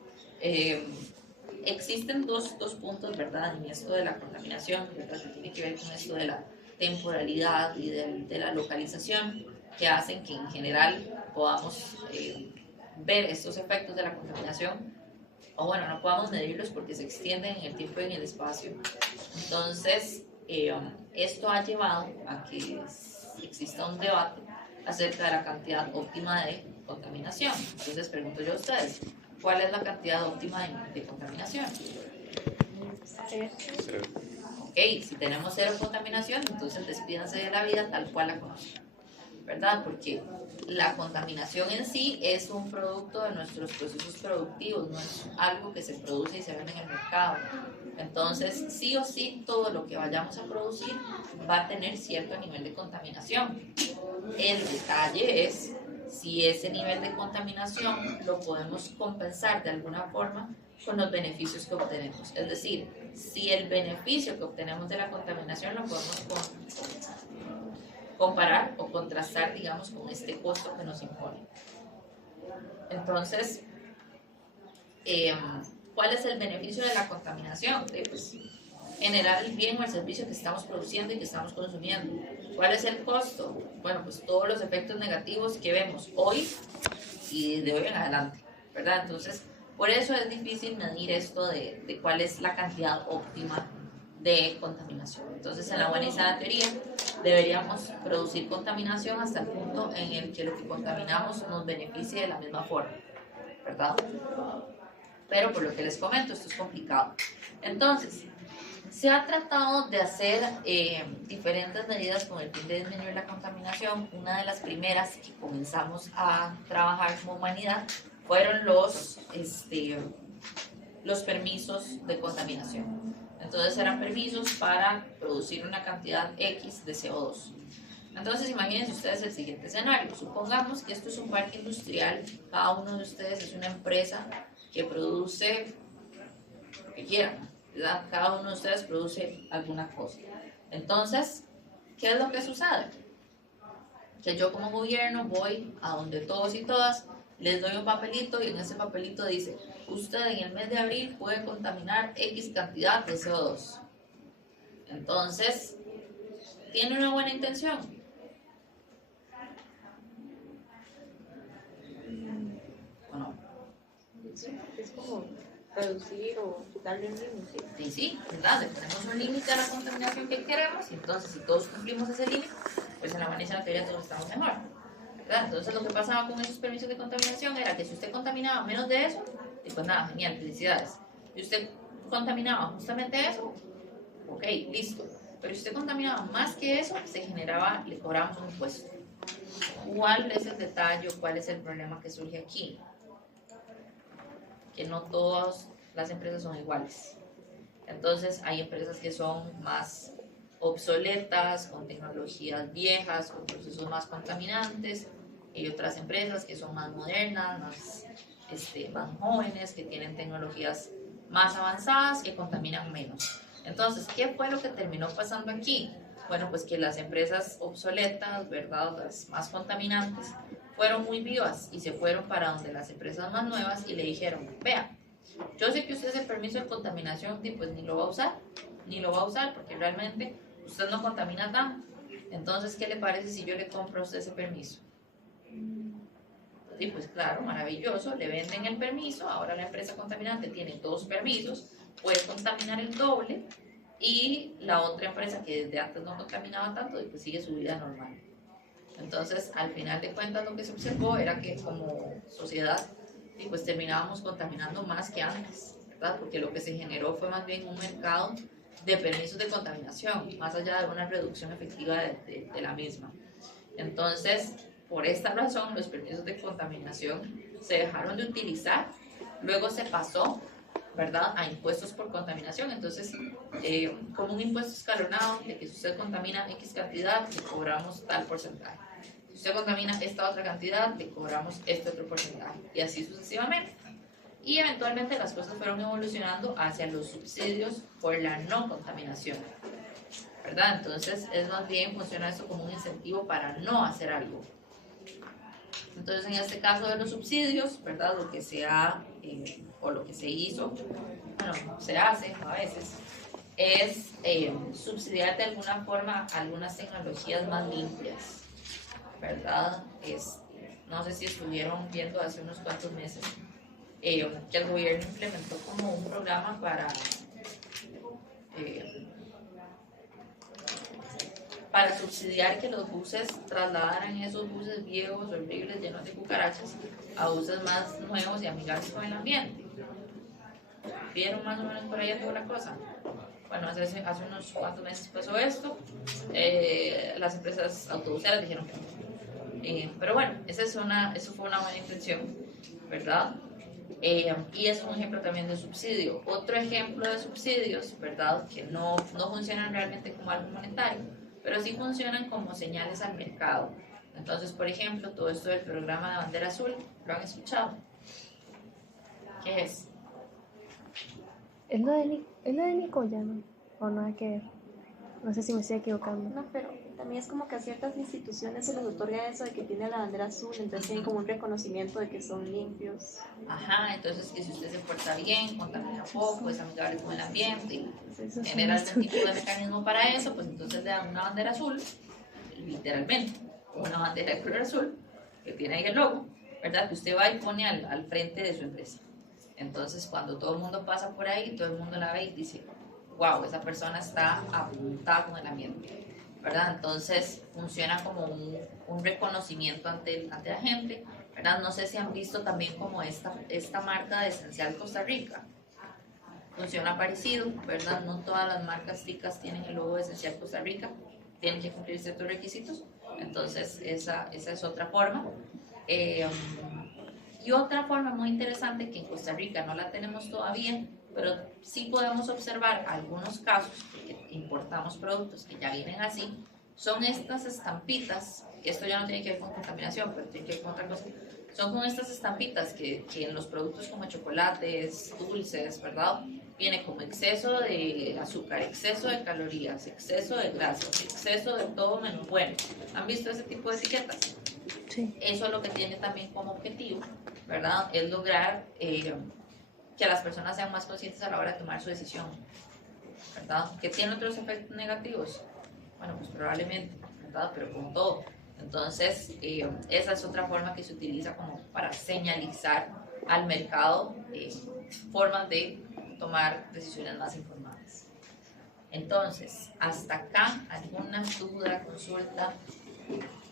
existen dos puntos, ¿verdad? En esto de la contaminación, ¿verdad? Que tiene que ver con esto de la temporalidad y de la localización, que hacen que en general podamos ver estos efectos de la contaminación, o bueno, no podamos medirlos porque se extienden en el tiempo y en el espacio. Entonces, esto ha llevado a que exista un debate acerca de la cantidad óptima de contaminación. Entonces, pregunto yo a ustedes, ¿cuál es la cantidad óptima de contaminación? Ok, si tenemos cero contaminación, entonces despídanse de la vida tal cual la conocen, ¿verdad? Porque la contaminación en sí es un producto de nuestros procesos productivos, no es algo que se produce y se vende en el mercado. Entonces, sí o sí, todo lo que vayamos a producir va a tener cierto nivel de contaminación. El detalle es si ese nivel de contaminación lo podemos compensar de alguna forma con los beneficios que obtenemos. Es decir, si el beneficio que obtenemos de la contaminación lo podemos comparar o contrastar, digamos, con este costo que nos impone. Entonces, ¿cuál es el beneficio de la contaminación? Pues, generar el bien o el servicio que estamos produciendo y que estamos consumiendo. ¿Cuál es el costo? Bueno, pues todos los efectos negativos que vemos hoy y de hoy en adelante, ¿verdad? Entonces, por eso es difícil medir esto de cuál es la cantidad óptima de contaminación. Entonces, en la buena y sana teoría, deberíamos producir contaminación hasta el punto en el que lo que contaminamos nos beneficie de la misma forma, ¿verdad? Pero por lo que les comento, esto es complicado. Entonces, se ha tratado de hacer diferentes medidas con el fin de disminuir la contaminación. Una de las primeras que comenzamos a trabajar como humanidad fueron los permisos de contaminación. Entonces eran permisos para producir una cantidad X de CO2. Entonces imagínense ustedes el siguiente escenario. Supongamos que esto es un parque industrial, cada uno de ustedes es una empresa que produce lo que quieran, ¿verdad? Cada uno de ustedes produce alguna cosa. Entonces, ¿qué es lo que sucede? Que yo como gobierno voy a donde todos y todas, les doy un papelito y en ese papelito dice, usted en el mes de abril puede contaminar X cantidad de CO2. Entonces, ¿tiene una buena intención? ¿O no? Es como reducir o quitarle un límite. Sí, sí, ¿verdad? Le ponemos un límite a la contaminación que queremos y entonces si todos cumplimos ese límite, pues en la buena y en la teoría todos estamos mejor, ¿verdad? Entonces lo que pasaba con esos permisos de contaminación era que si usted contaminaba menos de eso, y pues nada, genial, felicidades. Si usted contaminaba justamente eso, ok, listo. Pero si usted contaminaba más que eso, le cobramos un impuesto. ¿Cuál es el detalle? ¿Cuál es el problema que surge aquí? Que no todas las empresas son iguales. Entonces hay empresas que son más obsoletas, con tecnologías viejas, con procesos más contaminantes, y otras empresas que son más modernas, más jóvenes, que tienen tecnologías más avanzadas, que contaminan menos. Entonces, ¿qué fue lo que terminó pasando aquí? Bueno, pues que las empresas obsoletas, ¿verdad?, las más contaminantes, fueron muy vivas y se fueron para donde las empresas más nuevas y le dijeron, vea, yo sé que usted ese permiso de contaminación pues ni lo va a usar porque realmente usted no contamina tanto. Entonces, ¿qué le parece si yo le compro a usted ese permiso? Sí, pues claro, maravilloso, le venden el permiso, ahora la empresa contaminante tiene 2 permisos, puede contaminar el doble y la otra empresa que desde antes no contaminaba tanto pues sigue su vida normal. Entonces, al final de cuentas, lo que se observó era que como sociedad, pues terminábamos contaminando más que antes, ¿verdad? Porque lo que se generó fue más bien un mercado de permisos de contaminación, más allá de una reducción efectiva de la misma. Entonces, por esta razón, los permisos de contaminación se dejaron de utilizar, luego se pasó, ¿verdad?, a impuestos por contaminación. Entonces, como un impuesto escalonado, de que si usted contamina X cantidad, le cobramos tal porcentaje. Si usted contamina esta otra cantidad, le cobramos este otro porcentaje. Y así sucesivamente. Y eventualmente las cosas fueron evolucionando hacia los subsidios por la no contaminación, ¿verdad? Entonces, es más bien, funciona esto como un incentivo para no hacer algo. Entonces, en este caso de los subsidios, ¿verdad?, lo que se ha, o lo que se hizo, bueno, se hace a veces, es subsidiar de alguna forma algunas tecnologías más limpias, ¿verdad? No sé si estuvieron viendo hace unos cuantos meses que el gobierno implementó como un programa para subsidiar que los buses trasladaran esos buses viejos, horribles, llenos de cucarachas, a buses más nuevos y amigables con el ambiente. ¿Vieron más o menos por ahí toda la cosa? Bueno, hace unos cuantos meses pasó esto. Las empresas autobuseras dijeron que no. Pero bueno, eso fue una buena intención, ¿verdad? Y es un ejemplo también de subsidio. Otro ejemplo de subsidios, ¿verdad?, que no funcionan realmente como algo monetario, pero sí funcionan como señales al mercado. Entonces, por ejemplo, todo esto del programa de bandera azul, ¿lo han escuchado? ¿Qué es? ¿Es lo de Nicoya, no? ¿O nada que ver? No sé si me estoy equivocando. No, pero también es como que a ciertas instituciones se les otorga eso de que tiene la bandera azul, entonces tienen como un reconocimiento de que son limpios. Ajá, entonces que si usted se porta bien, contamina poco, es amigable con el ambiente, y Eso sí, genera algún tipo de mecanismo para eso, pues entonces le dan una bandera azul, literalmente, una bandera de color azul, que tiene ahí el logo, ¿verdad?, que usted va y pone al frente de su empresa. Entonces, cuando todo el mundo pasa por ahí, todo el mundo la ve y dice, wow, esa persona está apuntada con el ambiente, ¿verdad? Entonces funciona como un reconocimiento ante la gente, ¿verdad? No sé si han visto también como esta marca de Esencial Costa Rica. Funciona parecido, ¿verdad? No todas las marcas ticas tienen el logo de Esencial Costa Rica, tienen que cumplir ciertos requisitos, entonces esa es otra forma. Y otra forma muy interesante que en Costa Rica no la tenemos todavía, pero sí podemos observar algunos casos, porque importamos productos que ya vienen así, son estas estampitas, que esto ya no tiene que ver con contaminación, pero tiene que ver con otra cosa, son con estas estampitas que en los productos como chocolates, dulces, ¿verdad? Viene como exceso de azúcar, exceso de calorías, exceso de grasas, exceso de todo menos bueno. ¿Han visto ese tipo de etiquetas? Sí. Eso es lo que tiene también como objetivo, ¿verdad? Es lograr que las personas sean más conscientes a la hora de tomar su decisión, ¿verdad? ¿Que tiene otros efectos negativos? Bueno, pues probablemente, ¿verdad? Pero con todo. Entonces, esa es otra forma que se utiliza como para señalizar al mercado formas de tomar decisiones más informadas. Entonces, hasta acá, ¿alguna duda, consulta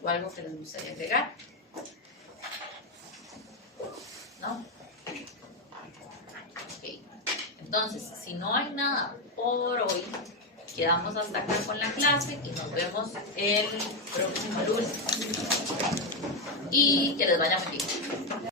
o algo que les gustaría agregar? ¿No? Ok. Entonces, si no hay nada por hoy, quedamos hasta acá con la clase y nos vemos el próximo lunes. Y que les vaya muy bien.